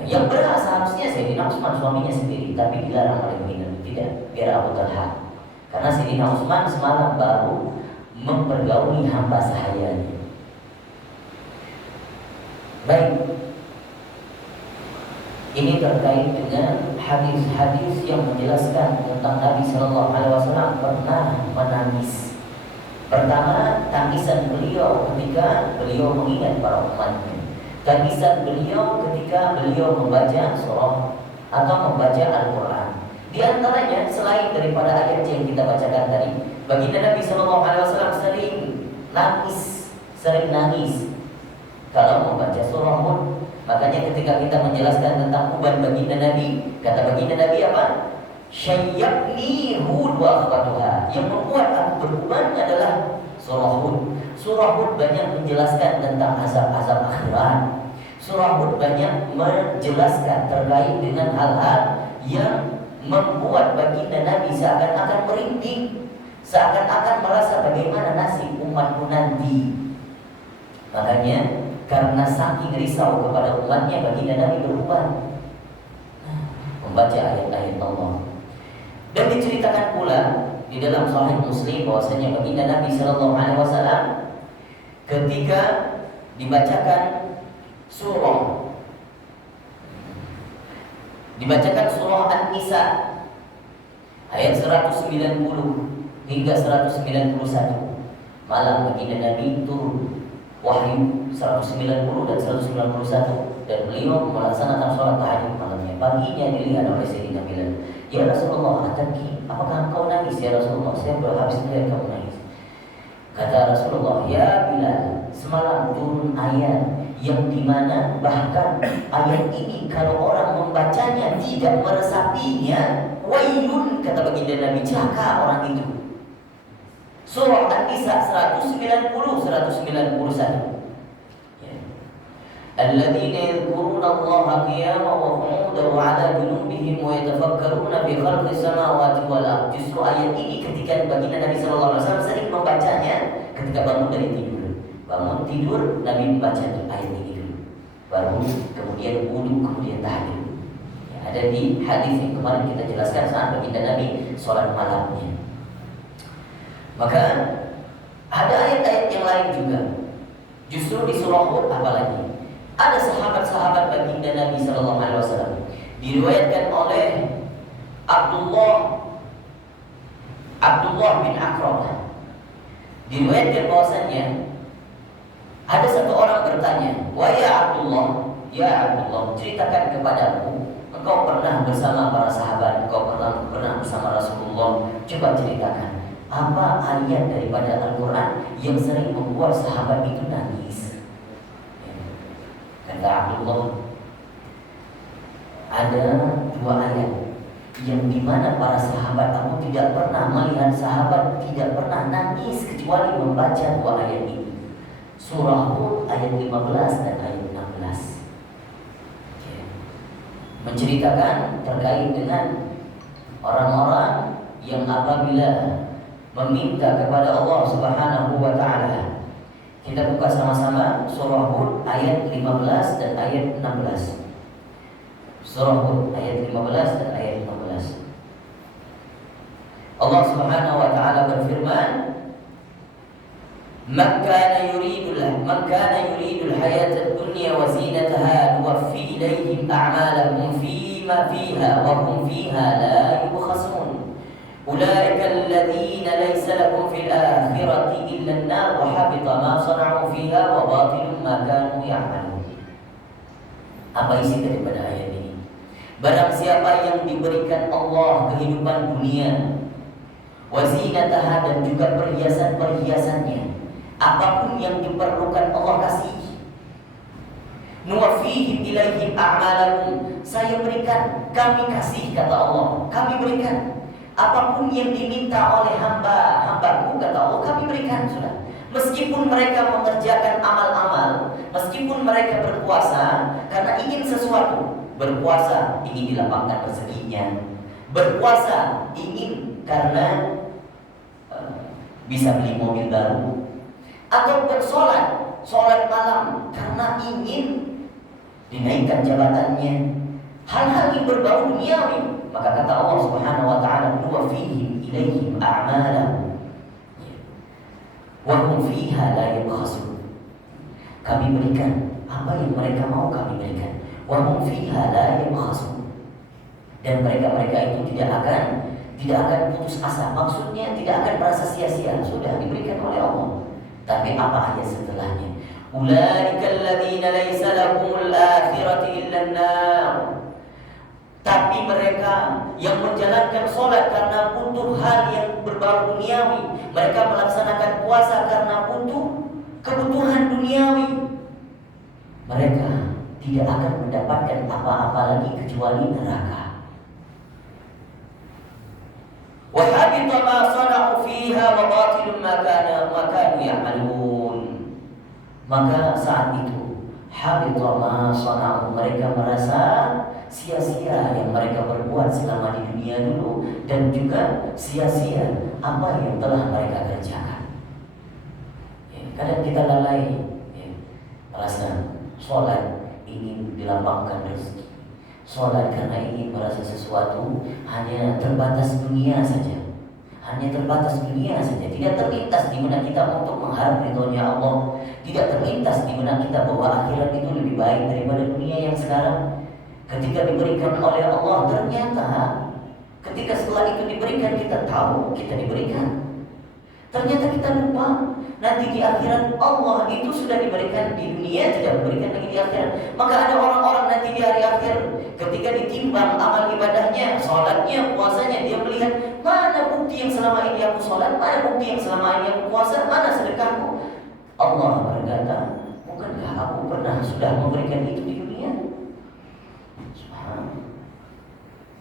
yang berhak seharusnya Sayyidina Utsman, suaminya sendiri, tapi dilarang oleh baginda, tidak, biar Abu Talha. Karena Sayyidina Utsman semalam baru mempergauli hamba sahayanya. Baik. Ini terkait dengan hadis-hadis yang menjelaskan tentang Nabi Shallallahu Alaihi Wasallam pernah menangis. Pertama, tangisan beliau ketika beliau mengingat para umatnya. Tangisan beliau ketika beliau membaca surah atau membaca Al-Quran. Di antaranya, selain daripada ayat yang kita bacakan tadi, baginda Nabi Shallallahu Alaihi Wasallam sering nangis kalau membaca surah Hud. Makanya ketika kita menjelaskan tentang uban baginda Nabi, kata baginda Nabi apa? Syayyabni Hud wa akhwatuha. Yang membuat aku beruban adalah surah Hud. Surah Hud banyak menjelaskan tentang azab-azab akhirat. Surah Hud banyak menjelaskan terkait dengan hal-hal yang membuat baginda Nabi seakan-akan merinding, seakan-akan merasa bagaimana nasib umatku nanti. Makanya karena saking risau kepada umatnya, baginda Nabi berubah membaca ayat-ayat Allah. Dan diceritakan pula di dalam Sahih Muslim bahwasanya baginda Nabi Shallallahu Alaihi Wasallam ketika dibacakan surah An-Nisa ayat 190 hingga 191, malam baginda Nabi turun wahyu 190 dan 191, dan beliau melaksanakan sholat tahajud malamnya. Paginya dilihat oleh Sayyidina Bilal, ya Rasulullah, ataki, apakah engkau nangis ya Rasulullah? Saya baru habis melihat kamu nangis. Kata Rasulullah, ya Bilal, semalam turun ayat yang dimana bahkan ayat ini kalau orang membacanya tidak meresapinya, wailun, kata baginda Nabi, celaka orang itu. Surah An-Nisa 190 191. الذين يذكرون الله قياما وقعودا وعلى جنوبهم ويتفكرون في خلق السماوات والأرض. Justru ayat ini ketika baginda Nabi sallallahu alaihi wasallam sering membacanya ketika bangun dari tidur. Bangun tidur Nabi membaca ayat ini dulu. Baru kemudian wudu, kemudian tahajud. Ya, ada di hadis yang kemarin kita jelaskan saat baginda Nabi sholat malamnya. Maka ada ayat-ayat yang lain juga. Justru di surah Hud apalagi ada sahabat-sahabat baginda Nabi sallallahu alaihi wasallam. Diriwayatkan oleh Abdullah bin Aqrabah. Diriwayatkan bahwasannya ada satu orang bertanya, "Wahai Abdullah, ya Abdullah, ceritakan kepadaku, engkau pernah bersama para sahabat, engkau pernah bersama Rasulullah. Coba ceritakan, apa ayat daripada Al-Quran yang sering membuat sahabat itu nangis?" Kata Abdullah, ada 2 ayat yang dimana para sahabat, aku tidak pernah melihat sahabat tidak pernah nangis kecuali membaca 2 ayat ini. Surah Hud ayat 15 dan ayat 16. Menceritakan terkait dengan orang-orang yang apabila meminta kepada Allah Subhanahu wa ta'ala. Kita buka sama-sama surah Hud ayat 15 dan ayat 16. Surah Hud ayat 15 dan ayat 16. Allah Subhanahu wa ta'ala berfirman, "Man kana yuridul hayata ad-dunya wa zinataha nuwaffi ilayhim a'malahum fima fiha wa hum fiha la yubkhasun. أولئك الذين ليس لهم في الآخرة إلا النار وحبط ما صنعوا فيها وباطل ما كانوا يعملون." Apa isi daripada ayat ini? Barang siapa yang diberikan Allah kehidupan dunia, wazinataha, dan juga perhiasan-perhiasannya, apapun yang diperlukan Allah kasih. Nuwafihim ilaihim a'malahum, saya berikan, kami kasih, kata Allah, kami berikan. Apapun yang diminta oleh hambaku, kata Allah, kami berikan sudah. Meskipun mereka mengerjakan amal-amal, meskipun mereka berpuasa karena ingin sesuatu, berpuasa ingin dilapangkan rezekinya, berpuasa ingin karena bisa beli mobil baru, atau sholat malam karena ingin dinaikkan jabatannya, hal-hal yang berbau duniawi. Maka kata Allah Subhanahu wa ta'ala, nuwafihim ilaihim a'malahum wa hum fiha la yubkhasun. Kami berikan apa yang mereka mau, kami berikan. Wa hum fiha la yubkhasun. Dan mereka itu tidak akan putus asa. Maksudnya tidak akan merasa sia-sia, sudah diberikan oleh Allah. Tapi apa ayat setelahnya? Ulaikal ladzina laisa lahumul akhiratu illan nar. Tapi mereka yang menjalankan sholat karena butuh hal yang berbau duniawi, mereka melaksanakan puasa karena butuh kebutuhan duniawi, mereka tidak akan mendapatkan apa-apa lagi kecuali neraka. Wa habita ma sana'u fiha wa batilun ma kanu ya'malun. Maka saat itu habita ma sana'u, mereka merasa sia-sia yang mereka berbuat selama di dunia dulu, dan juga sia-sia apa yang telah mereka kerjakan. Kadang kita lalai, merasa sholat ingin dilapangkan rezeki, sholat karena ingin merasa sesuatu, hanya terbatas dunia saja, tidak terlintas di mana kita untuk mengharap ridhonya Allah, tidak terlintas di mana kita bahwa akhirat itu lebih baik daripada dunia yang sekarang. Ketika diberikan oleh Allah, ternyata ketika setelah itu diberikan, kita tahu kita diberikan, ternyata kita lupa nanti di akhirat Allah itu sudah diberikan, di dunia tidak diberikan lagi di akhirat. Maka ada orang-orang nanti di hari akhir ketika ditimbang amal ibadahnya, sholatnya, puasanya, dia melihat mana bukti yang selama ini aku sholat, mana bukti yang selama ini aku puasa, mana sedekahku. Allah berkata, bukankah aku sudah memberikan itu di dunia? Subhanallah.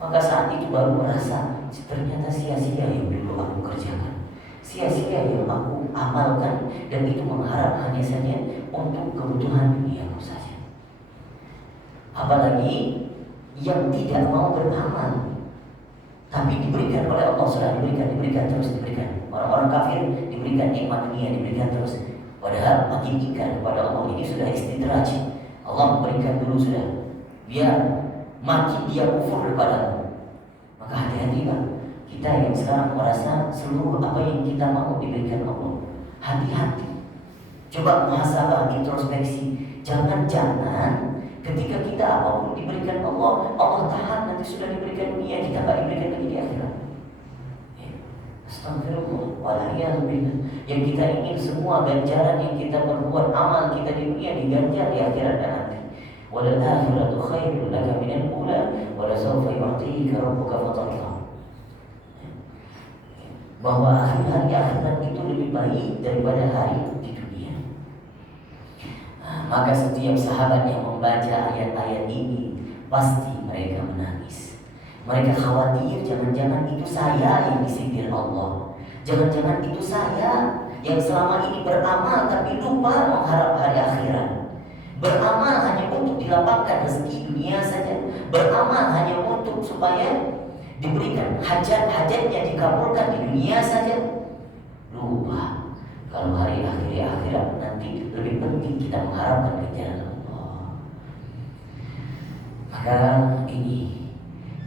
Maka saat itu baru merasa ternyata sia-sia yang dulu aku kerjakan, sia-sia yang aku amalkan, dan itu mengharap hanya saja untuk kebutuhan duniaku saja. Apalagi yang tidak mau beramal, tapi diberikan oleh Allah, sudah diberikan terus diberikan. Orang-orang kafir diberikan nikmat dunia, diberikan terus. Padahal makin ingkar kepada Allah, ini sudah istidraj. Allah memberikan dulu sudah, biar makin dia kufur kepada. Maka hati-hati Pak, kita yang sekarang merasa seluruh apa yang kita mau diberikan Allah. Hati-hati, coba muhasabah, introspeksi. Jangan-jangan ketika kita apapun diberikan Allah, Allah tahan nanti sudah diberikan dunia, kita gak diberikan lagi di akhirat. Astagfirullah, wala'iyahzubillah. Yang kita ingin semua ganjaran yang kita berbuat, amal kita di dunia diganjar di akhirat dan nanti. Walal akhiratu khairun laka minal ula wala sawfa yu'tika rabbuka fatarda. Bahwa hari akhirat itu lebih baik daripada hari di dunia. Maka setiap sahabat yang membaca ayat-ayat ini pasti mereka menangis. Mereka khawatir jangan-jangan itu saya yang disindir Allah. Jangan-jangan itu saya yang selama ini beramal tapi lupa mengharap hari akhirat. Beramal hanya untuk dilapangkan rezeki dunia saja. Beramal hanya untuk supaya diberikan hajat-hajatnya dikabulkan di dunia saja. Lupa kalau hari akhirat nanti lebih penting kita mengharapkan ganjaran Allah. Maka ini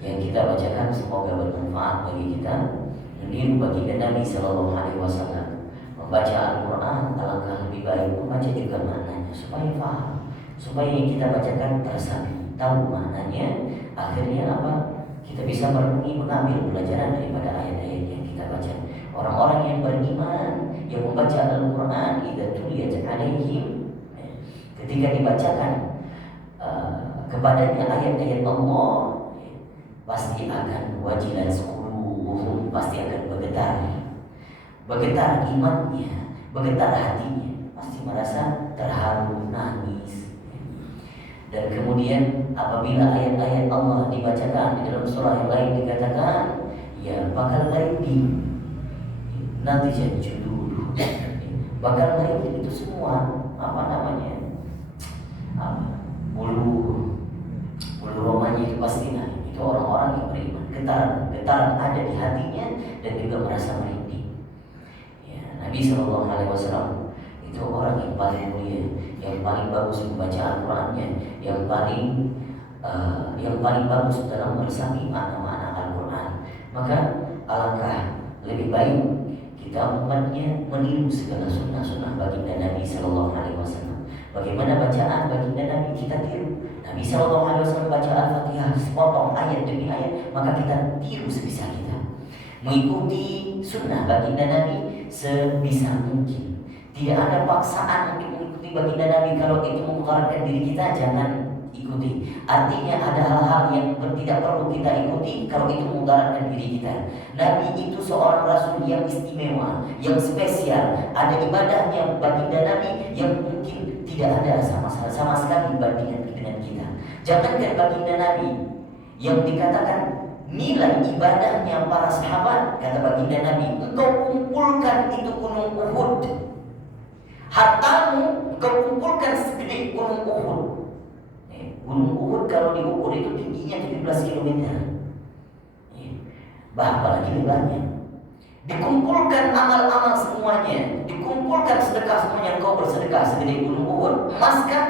yang kita bacakan semoga bermanfaat bagi kita, meniru baginda Nabi Sallallahu Alaihi Wasallam. Membaca Al-Quran alangkah lebih baik membaca juga maknanya supaya paham, supaya yang kita bacakan tersabi, tahu maknanya. Akhirnya apa? Kita bisa merenungi, mengambil pelajaran daripada ayat-ayat yang kita baca. Orang-orang yang beriman yang membaca Al-Quran, idza tuliyat alaihim, ketika dibacakan kepadanya ayat-ayat Allah, pasti akan wajilan qulubuhum, pasti akan bergetar imannya, bergetar hatinya, pasti merasa terharu, nangis. Dan kemudian apabila ayat-ayat Allah dibacakan di dalam surah yang lain dikatakan, ya bakal lain nanti jadi judul, bakal lain itu semua bulu romanya itu pasti naik. Itu orang-orang yang beriman, getaran ada di hatinya dan juga merasa merinding. Ya, Nabi SAW itu orang yang paling mulia, yang paling bagus membaca Al-Qurannya, yang paling bagus dalam meresapi makna-makna Al-Quran. Maka alangkah lebih baik kita umatnya meniru segala sunnah-sunnah baginda Nabi SAW. Bagaimana bacaan baginda Nabi kita tiru. Nabi SAW baca Al-Fatihah sepotong ayat demi ayat, maka kita tiru sebisa kita. Mengikuti sunnah baginda Nabi sebisa mungkin. Tidak ada paksaan untuk mengikuti baginda Nabi. Kalau itu mengutarkan diri kita, jangan ikuti. Artinya ada hal-hal yang tidak perlu kita ikuti kalau itu mengutarkan diri kita. Nabi itu seorang rasul yang istimewa, yang spesial. Ada ibadahnya baginda Nabi yang mungkin tidak ada sama sekali bandingan dengan kita. Jangankan baginda Nabi, yang dikatakan nilai ibadahnya para sahabat, kata baginda Nabi, engkau kumpulkan itu gunung Uhud, hartamu engkau kumpulkan segede gunung Uhud. Gunung Uhud kalau diukur itu tingginya 17 km. Bahkan lagi lebarnya. Dikumpulkan amal-amal semuanya, dikumpulkan sedekah semuanya, engkau bersedekah segede gunung Uhud, emas kan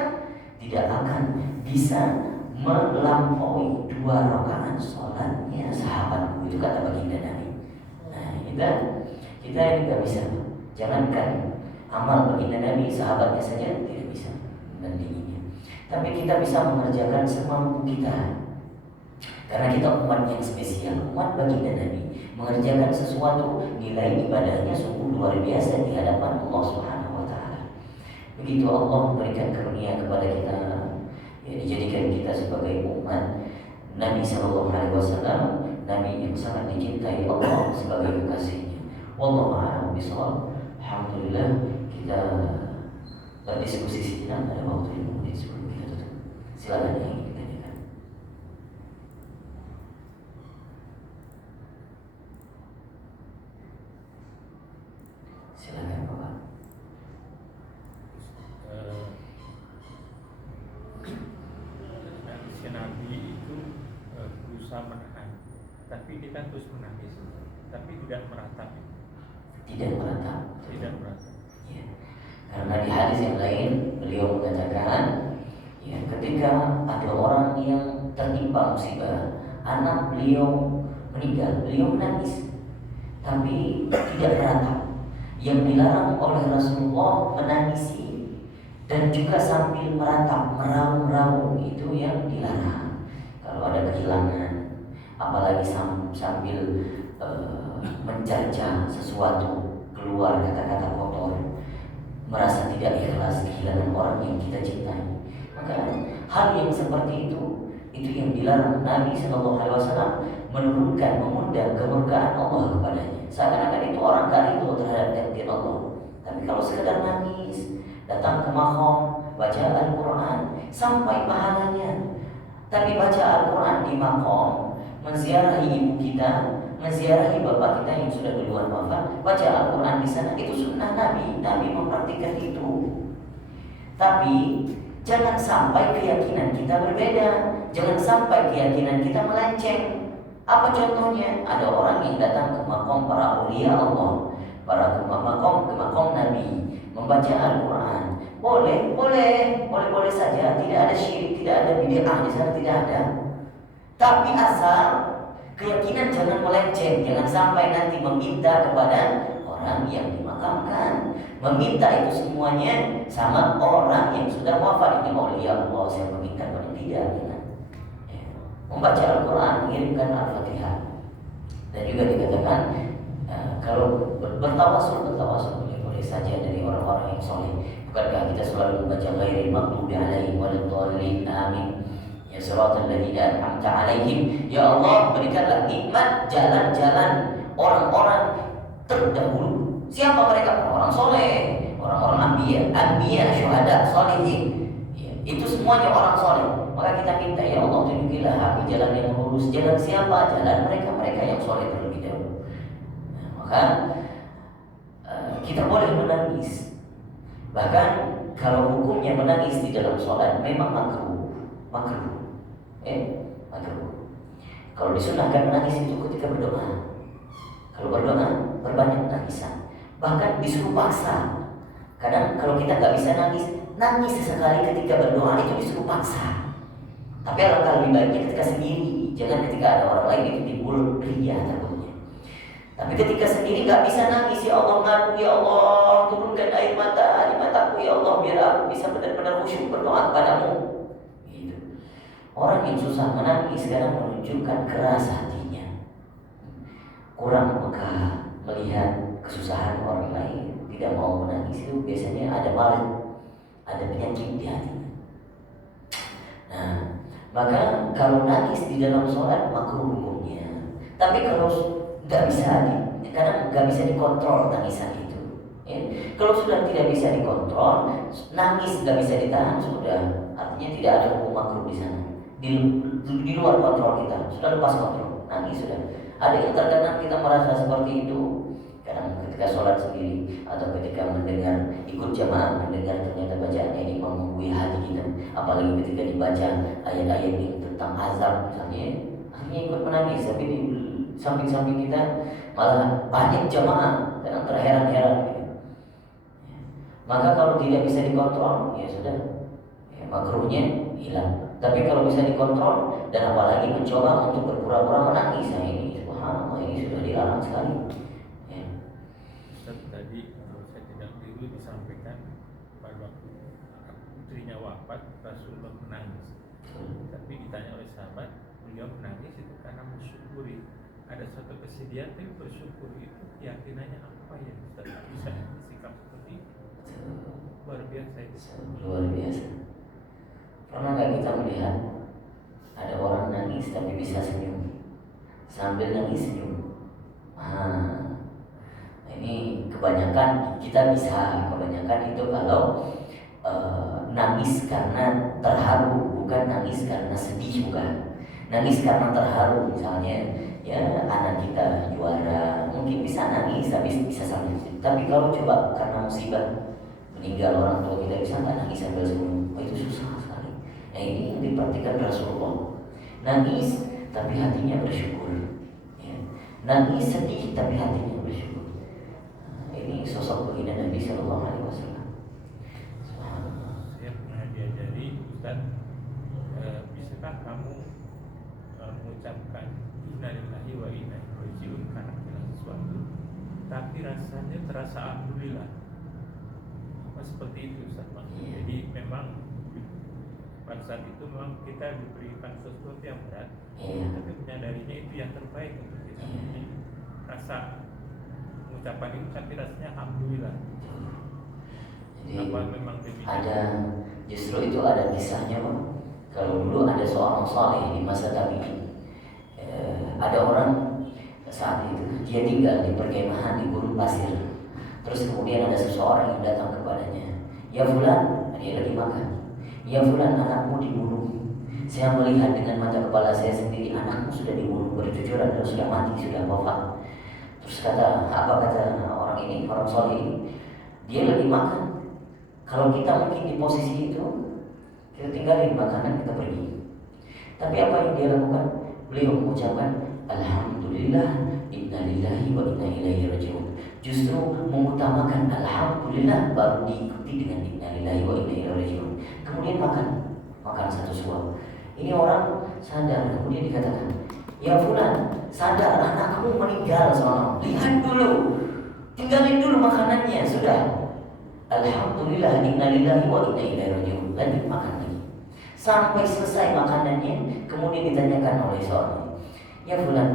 tidak akan bisa melampaui 2 rakaat sholatnya sahabatku, itu kata baginda Nabi. Nah, kita ini gak bisa. Jangankan amal baginda Nabi, sahabatnya saja tidak bisa membandinginya. Tapi kita bisa mengerjakan semampu kita, karena kita umat yang spesial, umat baginda Nabi. Mengerjakan sesuatu, nilai ibadahnya sungguh luar biasa di hadapan Allah Subhanahu wa Ta'ala. Begitu Allah memberikan karunia kepada kita, ya, dijadikan kita sebagai umat Nabi Sallallahu Alaihi Wasallam, Nabi yang sangat dicintai Allah sebagai kekasihnya. Wallahu a'lam bishawab. Alhamdulillah kita Diskusi silang ada waktu 5 menit sebelum kita tutup. Silakan yang ingin ditanyakan. Silakan Bapak. Si Nabi itu berusaha menahan, tapi kita terus menangis, tapi tidak meratap. Tidak meratap. Tidak meratap. Ya. Karena di hadis yang lain beliau mengatakan, ya, ketika ada orang yang tertimpa musibah, anak beliau meninggal, beliau menangis, tapi tidak meratap. Yang dilarang oleh Rasulullah menangisi dan juga sambil meratap, meraung-raung, itu yang dilarang. Kalau ada kehilangan, apalagi sambil mencerca sesuatu, keluar kata-kata kotor, merasa tidak ikhlas kehilangan orang yang kita cintai, maka hal yang seperti itu yang dilarang. Nabi SAW menurunkan, mengundang kemurkaan Allah kepadanya. Seakan-akan itu orang karido terhadap takdir Allah. Tapi kalau sekedar nangis, datang ke makom, baca Al-Quran, sampai pahalanya. Tapi baca Al-Quran di makom, menziarahi ibu kita, menziarahi bapak kita yang sudah duluan wafat, baca Al-Quran di sana, itu sunnah Nabi. Nabi mempraktikkan itu. Tapi jangan sampai keyakinan kita berbeda, jangan sampai keyakinan kita melenceng. Apa contohnya? Ada orang yang datang ke makom para aulia Allah, ke makom Nabi, membaca Al-Quran. Boleh saja, tidak ada syirik, tidak ada bid'ah di sana, tidak ada. Tapi asal keyakinan jangan melenceng, jangan sampai nanti meminta kepada orang yang dimakamkan. Meminta itu semuanya sama orang yang sudah wafat. Ini aulia Allah, saya meminta kepada tidak. Membaca Al-Quran, mengirimkan Al-Fatihah. Dan juga dikatakan kalau bertawasul boleh saja dari orang-orang yang soleh. Bukankah kita selalu membaca ghairil maghdubi alaihim waladdallin, amin. Ya siratal ladzina an'amta alaihim. Ya Allah, berikanlah nikmat jalan-jalan orang-orang terdahulu. Siapa mereka? Orang soleh, orang-orang anbiya, syuhada, sholihin. Ya, itu semuanya orang soleh. Maka kita minta, ya Allah, tunjukilah aku jalan yang lurus. Jalan siapa? Jalan mereka yang soleh terlebih dahulu. Nah, maka kita boleh menangis. Bahkan kalau hukumnya menangis di dalam sholat memang makruh. Makruh. Kalau disunahkan menangis itu ketika berdoa. Kalau berdoa berbanyak tangisan. Bahkan disuruh paksa. Kadang kalau kita nggak bisa nangis sesekali ketika berdoa itu disuruh paksa. Tapi alangkah lebih baiknya ketika sendiri, jangan ketika ada orang lain, itu timbul ria takutnya. Tapi ketika sendiri nggak bisa nangis, ya Allah ngadu, ya Allah turunkan air mata di mataku, ya Allah biar aku bisa benar-benar khusyuk berdoa kepadamu. Gitu. Orang yang susah menangis kadang menunjukkan keras hatinya, kurang peka melihat kesusahan orang lain, tidak mau menangis. Itu biasanya ada ada penyakit di hatinya. Nah, maka kalau nangis di dalam sholat makruh hukumnya. Tapi kalau nggak bisa dikontrol tangisan itu. Ya. Kalau sudah tidak bisa dikontrol, nangis nggak bisa ditahan, sudah artinya tidak ada hukum makruh di sana. Di luar kontrol kita, sudah lepas kontrol, nangis sudah. Ada yang terkadang kita merasa seperti itu, kadang ketika sholat sendiri atau ketika ikut jamaah mendengar ternyata bacaannya ini menggugui hati kita, apalagi ketika dibaca ayat-ayat yang tentang azab misalnya, akhirnya ikut menangis. Tapi di samping-samping kita malah banyak jamaah, kadang terheran-heran gitu. Maka kalau tidak bisa dikontrol, ya sudah, ya, makruhnya hilang. Tapi kalau bisa dikontrol dan apalagi mencoba untuk berpura-pura menangis, nah ini subhanallah, ini sudah dilarang sekali. Tadi kalau saya tidak keliru disampaikan pada waktu putrinya wafat Rasulullah menangis. Tapi ditanya oleh sahabat, beliau menangis itu karena mensyukuri ada suatu kesedihan, tapi bersyukur itu keyakinannya apa ya Ustaz? Bisa sikap seperti itu luar biasa itu. Luar biasa. Pernah nggak kita melihat ada orang nangis tapi bisa senyum, sambil nangis senyum? Ini kebanyakan kita bisa, kebanyakan itu kalau nangis karena terharu, bukan nangis karena sedih, bukan. Nangis karena terharu, misalnya ya anak kita juara, mungkin bisa nangis, tapi bisa sambil sedih. Tapi kalau coba karena musibah meninggal orang tua kita, bisa nggak nangis sambil senyum? Oh, itu susah sekali. Nah, ini yang diperhatikan Rasulullah. Nangis tapi hatinya bersyukur, ya. Nangis sedih tapi hatinya bersyukur. Nah, ini sosok baginda Nabi Sallallahu Alaihi Wasallam. Saya pernah diajari, Ustaz, bisakah kamu mengucapkan innalillahi wa inna ilaihi raji'un karena bilang sesuatu, tapi rasanya terasa alhamdulillah. Seperti itu Ustaz. Jadi memang pada saat itu memang kita diberikan sesuatu yang berat, tapi menyadarinya itu yang terbaik untuk kita. Jadi rasa mengucapkan itu tapi rasanya alhamdulillah. Jadi apa memang demikian? ada, justru itu ada kisahnya, Pak. Kalau dulu ada seorang saleh di masa tabi'in, ada orang saat itu dia tinggal di perkemahan di gurun pasir. Terus kemudian ada seseorang yang datang kepadanya, ya fulan, dia lagi makan. Ya fulan, anakmu dibunuh. Saya melihat dengan mata kepala saya sendiri, anakmu sudah dibunuh berjujuran dan sudah mati, sudah wafat. Terus apa kata orang ini, orang saleh ini? Dia lagi makan. Kalau kita mungkin di posisi itu, kita tinggalin makanan, kita pergi. Tapi apa yang dia lakukan? Beliau mengucapkan alhamdulillah, innalillahi wa inna ilaihi raji'un. Justru mengutamakan alhamdulillah baru diikuti dengan innalillahi wa inna ilaihi raji'un. Kemudian makan satu suap. Ini orang sadar, kemudian dikatakan, ya fulan, sadar anakmu meninggal soalnya. Lihat dulu, tinggalin dulu makanannya, sudah. Alhamdulillah, innalillahi wa inna ilaihi raji'un. Lanjut makan lagi. Sampai selesai makanannya, kemudian ditanyakan oleh seorang, ya fulan,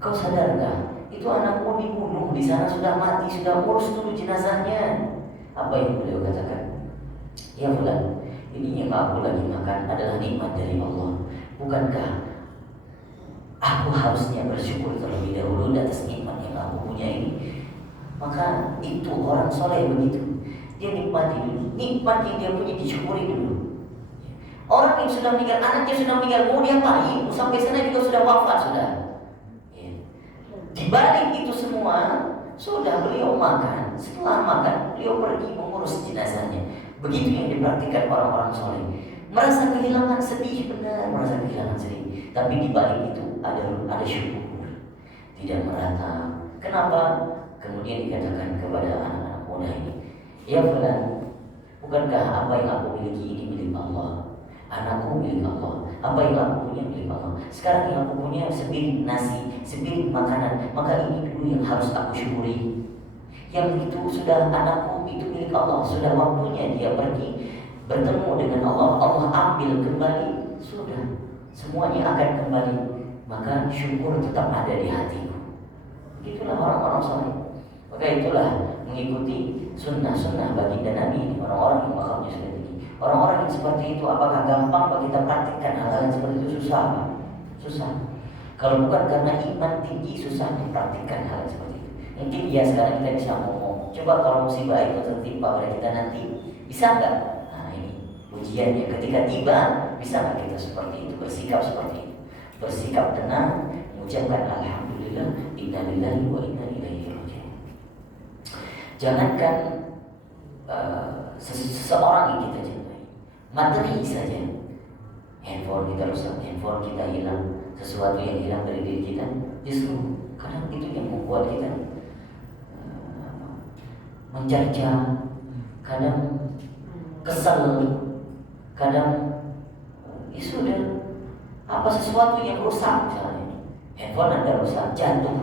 kau sadar gak? Itu anakmu dibunuh, di sana sudah mati, sudah urus dulu jenazahnya. Apa yang beliau katakan? Ya fulan, ini yang aku lagi makan adalah nikmat dari Allah. Bukankah aku harusnya bersyukur terlebih dahulu atas nikmat yang aku punya ini? Maka itu orang soleh begitu. Dia nikmati dulu, nikmat yang dia punya disyukuri dulu. Orang yang sudah meninggal, anaknya sudah meninggal, mau diapain? Sampai sana juga sudah wafat sudah. Di balik itu semua, sudah beliau makan. Setelah makan, beliau pergi mengurus jenazahnya. Begitu yang diperhatikan orang-orang soleh. Merasa kehilangan sedih, benar, merasa kehilangan sedih. Tapi di balik itu ada syukur, tidak merata. Kenapa? Kemudian dikatakan kepada anak-anak muda ini, ya fulan, bukankah apa yang aku miliki ini milik Allah? Anakku milik Allah. Apa yang aku punya milik Allah. Sekarang yang aku punya sepiring nasi, sepiring makanan. Maka ini dulu yang harus aku syukuri. Yang itu sudah anakku, itu milik Allah. Sudah waktunya dia pergi bertemu dengan Allah. Allah ambil kembali. Sudah, semuanya akan kembali. Maka syukur tetap ada di hatiku. Itulah orang-orang saleh. Maka itulah mengikuti sunnah-sunnah baginda Nabi, orang-orang yang makamnya sudah tinggi. Orang-orang yang seperti itu, apakah gampang bagi kita praktikkan hal yang seperti itu? Susah. Susah. Kalau bukan karena iman tinggi, susah dipraktikkan hal yang seperti itu. Mungkin ya sekarang kita bisa ngomong, coba kalau musibah itu tertimpa pada kita nanti, bisa nggak? Nah ini ujiannya. Ketika tiba, bisa nggak kita seperti itu, bersikap seperti itu, bersikap tenang, mengucapkan alhamdulillah, innalillahi wa inna ilaihi raji'un. Jangankan seseorang yang kita cintai, materi saja, handphone kita rusak, handphone kita hilang, sesuatu yang hilang dari diri kita, justru kadang itu yang membuat kita mencerca, kadang kesal, kadang ya sudah, apa sesuatu yang rusak, misalnya handphone Anda rusak, jatuh,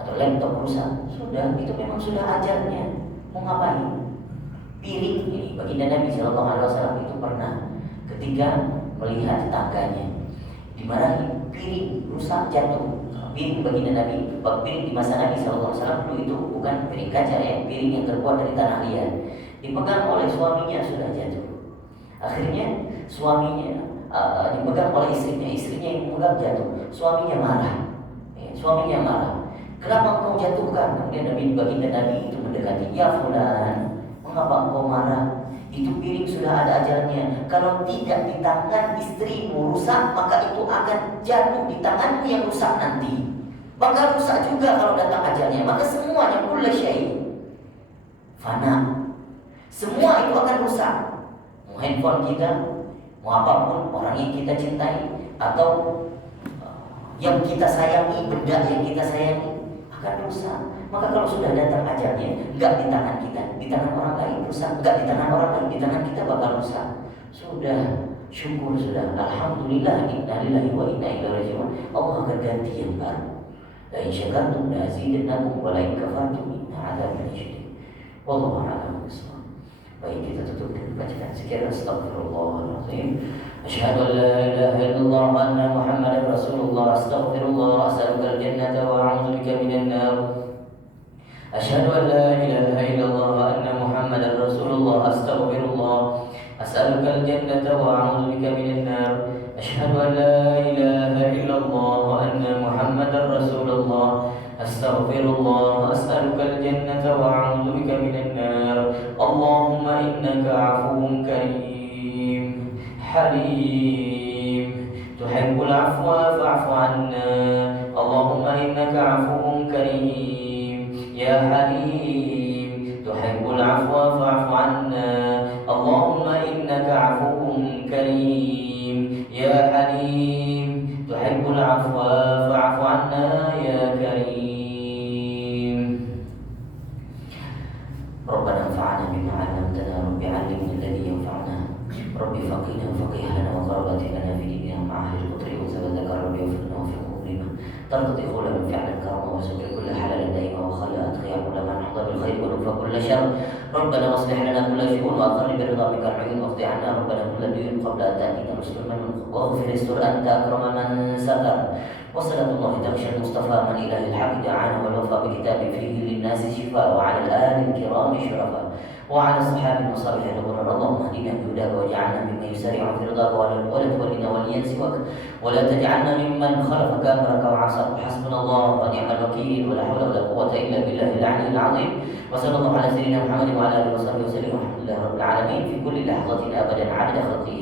atau laptop rusak, sudah, itu memang sudah ajalnya. Mau ngapain? Piring ini, baginda Nabi Sallallahu Alaihi Wasallam itu pernah ketika melihat tetangganya dimarahi, piring rusak, jatuh. Piring baginda Nabi, piring di masa Nabi Sallallahu Alaihi Wasallam dulu itu bukan piring kaca ya, piring yang terbuat dari tanah liat. Dipegang oleh suaminya, sudah jatuh. Akhirnya suaminya dipegang oleh istrinya yang memegang, jatuh. Suaminya marah. Suaminya marah. Kenapa engkau jatuhkan? Kemudian baginda Nabi itu mendekati, ya fulan, mengapa engkau marah? itu piring sudah ada ajalnya. Kalau tidak di tangan istrimu rusak, maka itu akan jatuh di tanganmu yang rusak nanti. Maka rusak juga kalau datang ajalnya. Maka semuanya kullu syai' fana. Semua itu akan rusak. Mau handphone kita, mau apapun, orang yang kita cintai, atau yang kita sayangi, benda yang kita sayangi akan rusak. Maka kalau sudah datang ajalnya, enggak di tangan kita, di tangan orang lain rusak. Enggak di tangan orang lain, di tangan kita bakal rusak. Sudah, syukur sudah. Alhamdulillah, inna lillahi wa inna ilaihi raji'un. Allah akan ganti yang baru. La in syakartum la azidannakum wa la in kafartum inna 'adzabi lasyadid. Wallahu a'lam bishawab. Baik, kita tutup dengan bacaan zikir astagfirullahaladzim. Asyhadu an la ilaha illallah wa anna Muhammadar Rasulullah. Astaghfirullah, as'alukal jannata wa a'udzu bika minan nar. Asyhadu an la ilaha illallah wa anna Muhammadar Rasulullah. Astaghfirullah, as'alukal jannata wa a'udzu bika minan nar. Asyhadu an la ilaha illallah wa anna Muhammadar Rasulullah. Astaghfirullah, as'alukal jannata wa a'udzu bika minan nar. Allahumma innaka 'afuwwun karim halim tuhibbul 'afwa fa'fu 'anna. Allahumma innaka 'afuwwun karim ya halim tuhibbul 'afwa fa'fu 'anna. Allahumma innaka 'afuwwun karim ya halim tuhibbul 'afwa fa'fu 'anna ya karim. ربنا انفعنا بما علمتنا رب علمنا الذي ينفعنا رب فقنا وفقه لنا وقربت لنا في ديننا مع اهل القدر وثبتك رب يغفر لنا وفي قبورنا ترتضي قولا فعلا كرما وسكر كل حلال دائما وخيرا اتقيا كل من حضر بالخير ونفى كل شر. ربنا واصلح لنا كل شؤون واقر برضا بك العيون واقض عنا ربنا كل دين قبل ان تاتينا رسل من واغفر استر انت اكرم من ستر. وصلاة الله تغشى المصطفى من إله الحق دعانا والوفى بكتاب فيه للناس شفاء وعلى الآل الكرام شرفا وعلى الصحابة وصحبه الغرر. اللهم اهدنا بهداك واجعلنا ممن يسارع في رضاك ولا تولنا وليا سواك ولا تجعلنا ممن خلفك أمرك وعصاك. حسبنا الله ونعم الوكيل ولا حول ولا قوة إلا بالله العلي العظيم. وصلى الله على سيدنا محمد وعلى آله وصحبه وسلم والحمد لله رب العالمين في كل لحظة أبدا عدد خلقه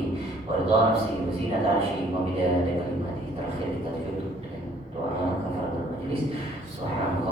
ورضا نفسه وزينة عرشه وبداية كلماته. Terakhir kita tutup dengan doa kafaratul majlis. Subhanallah.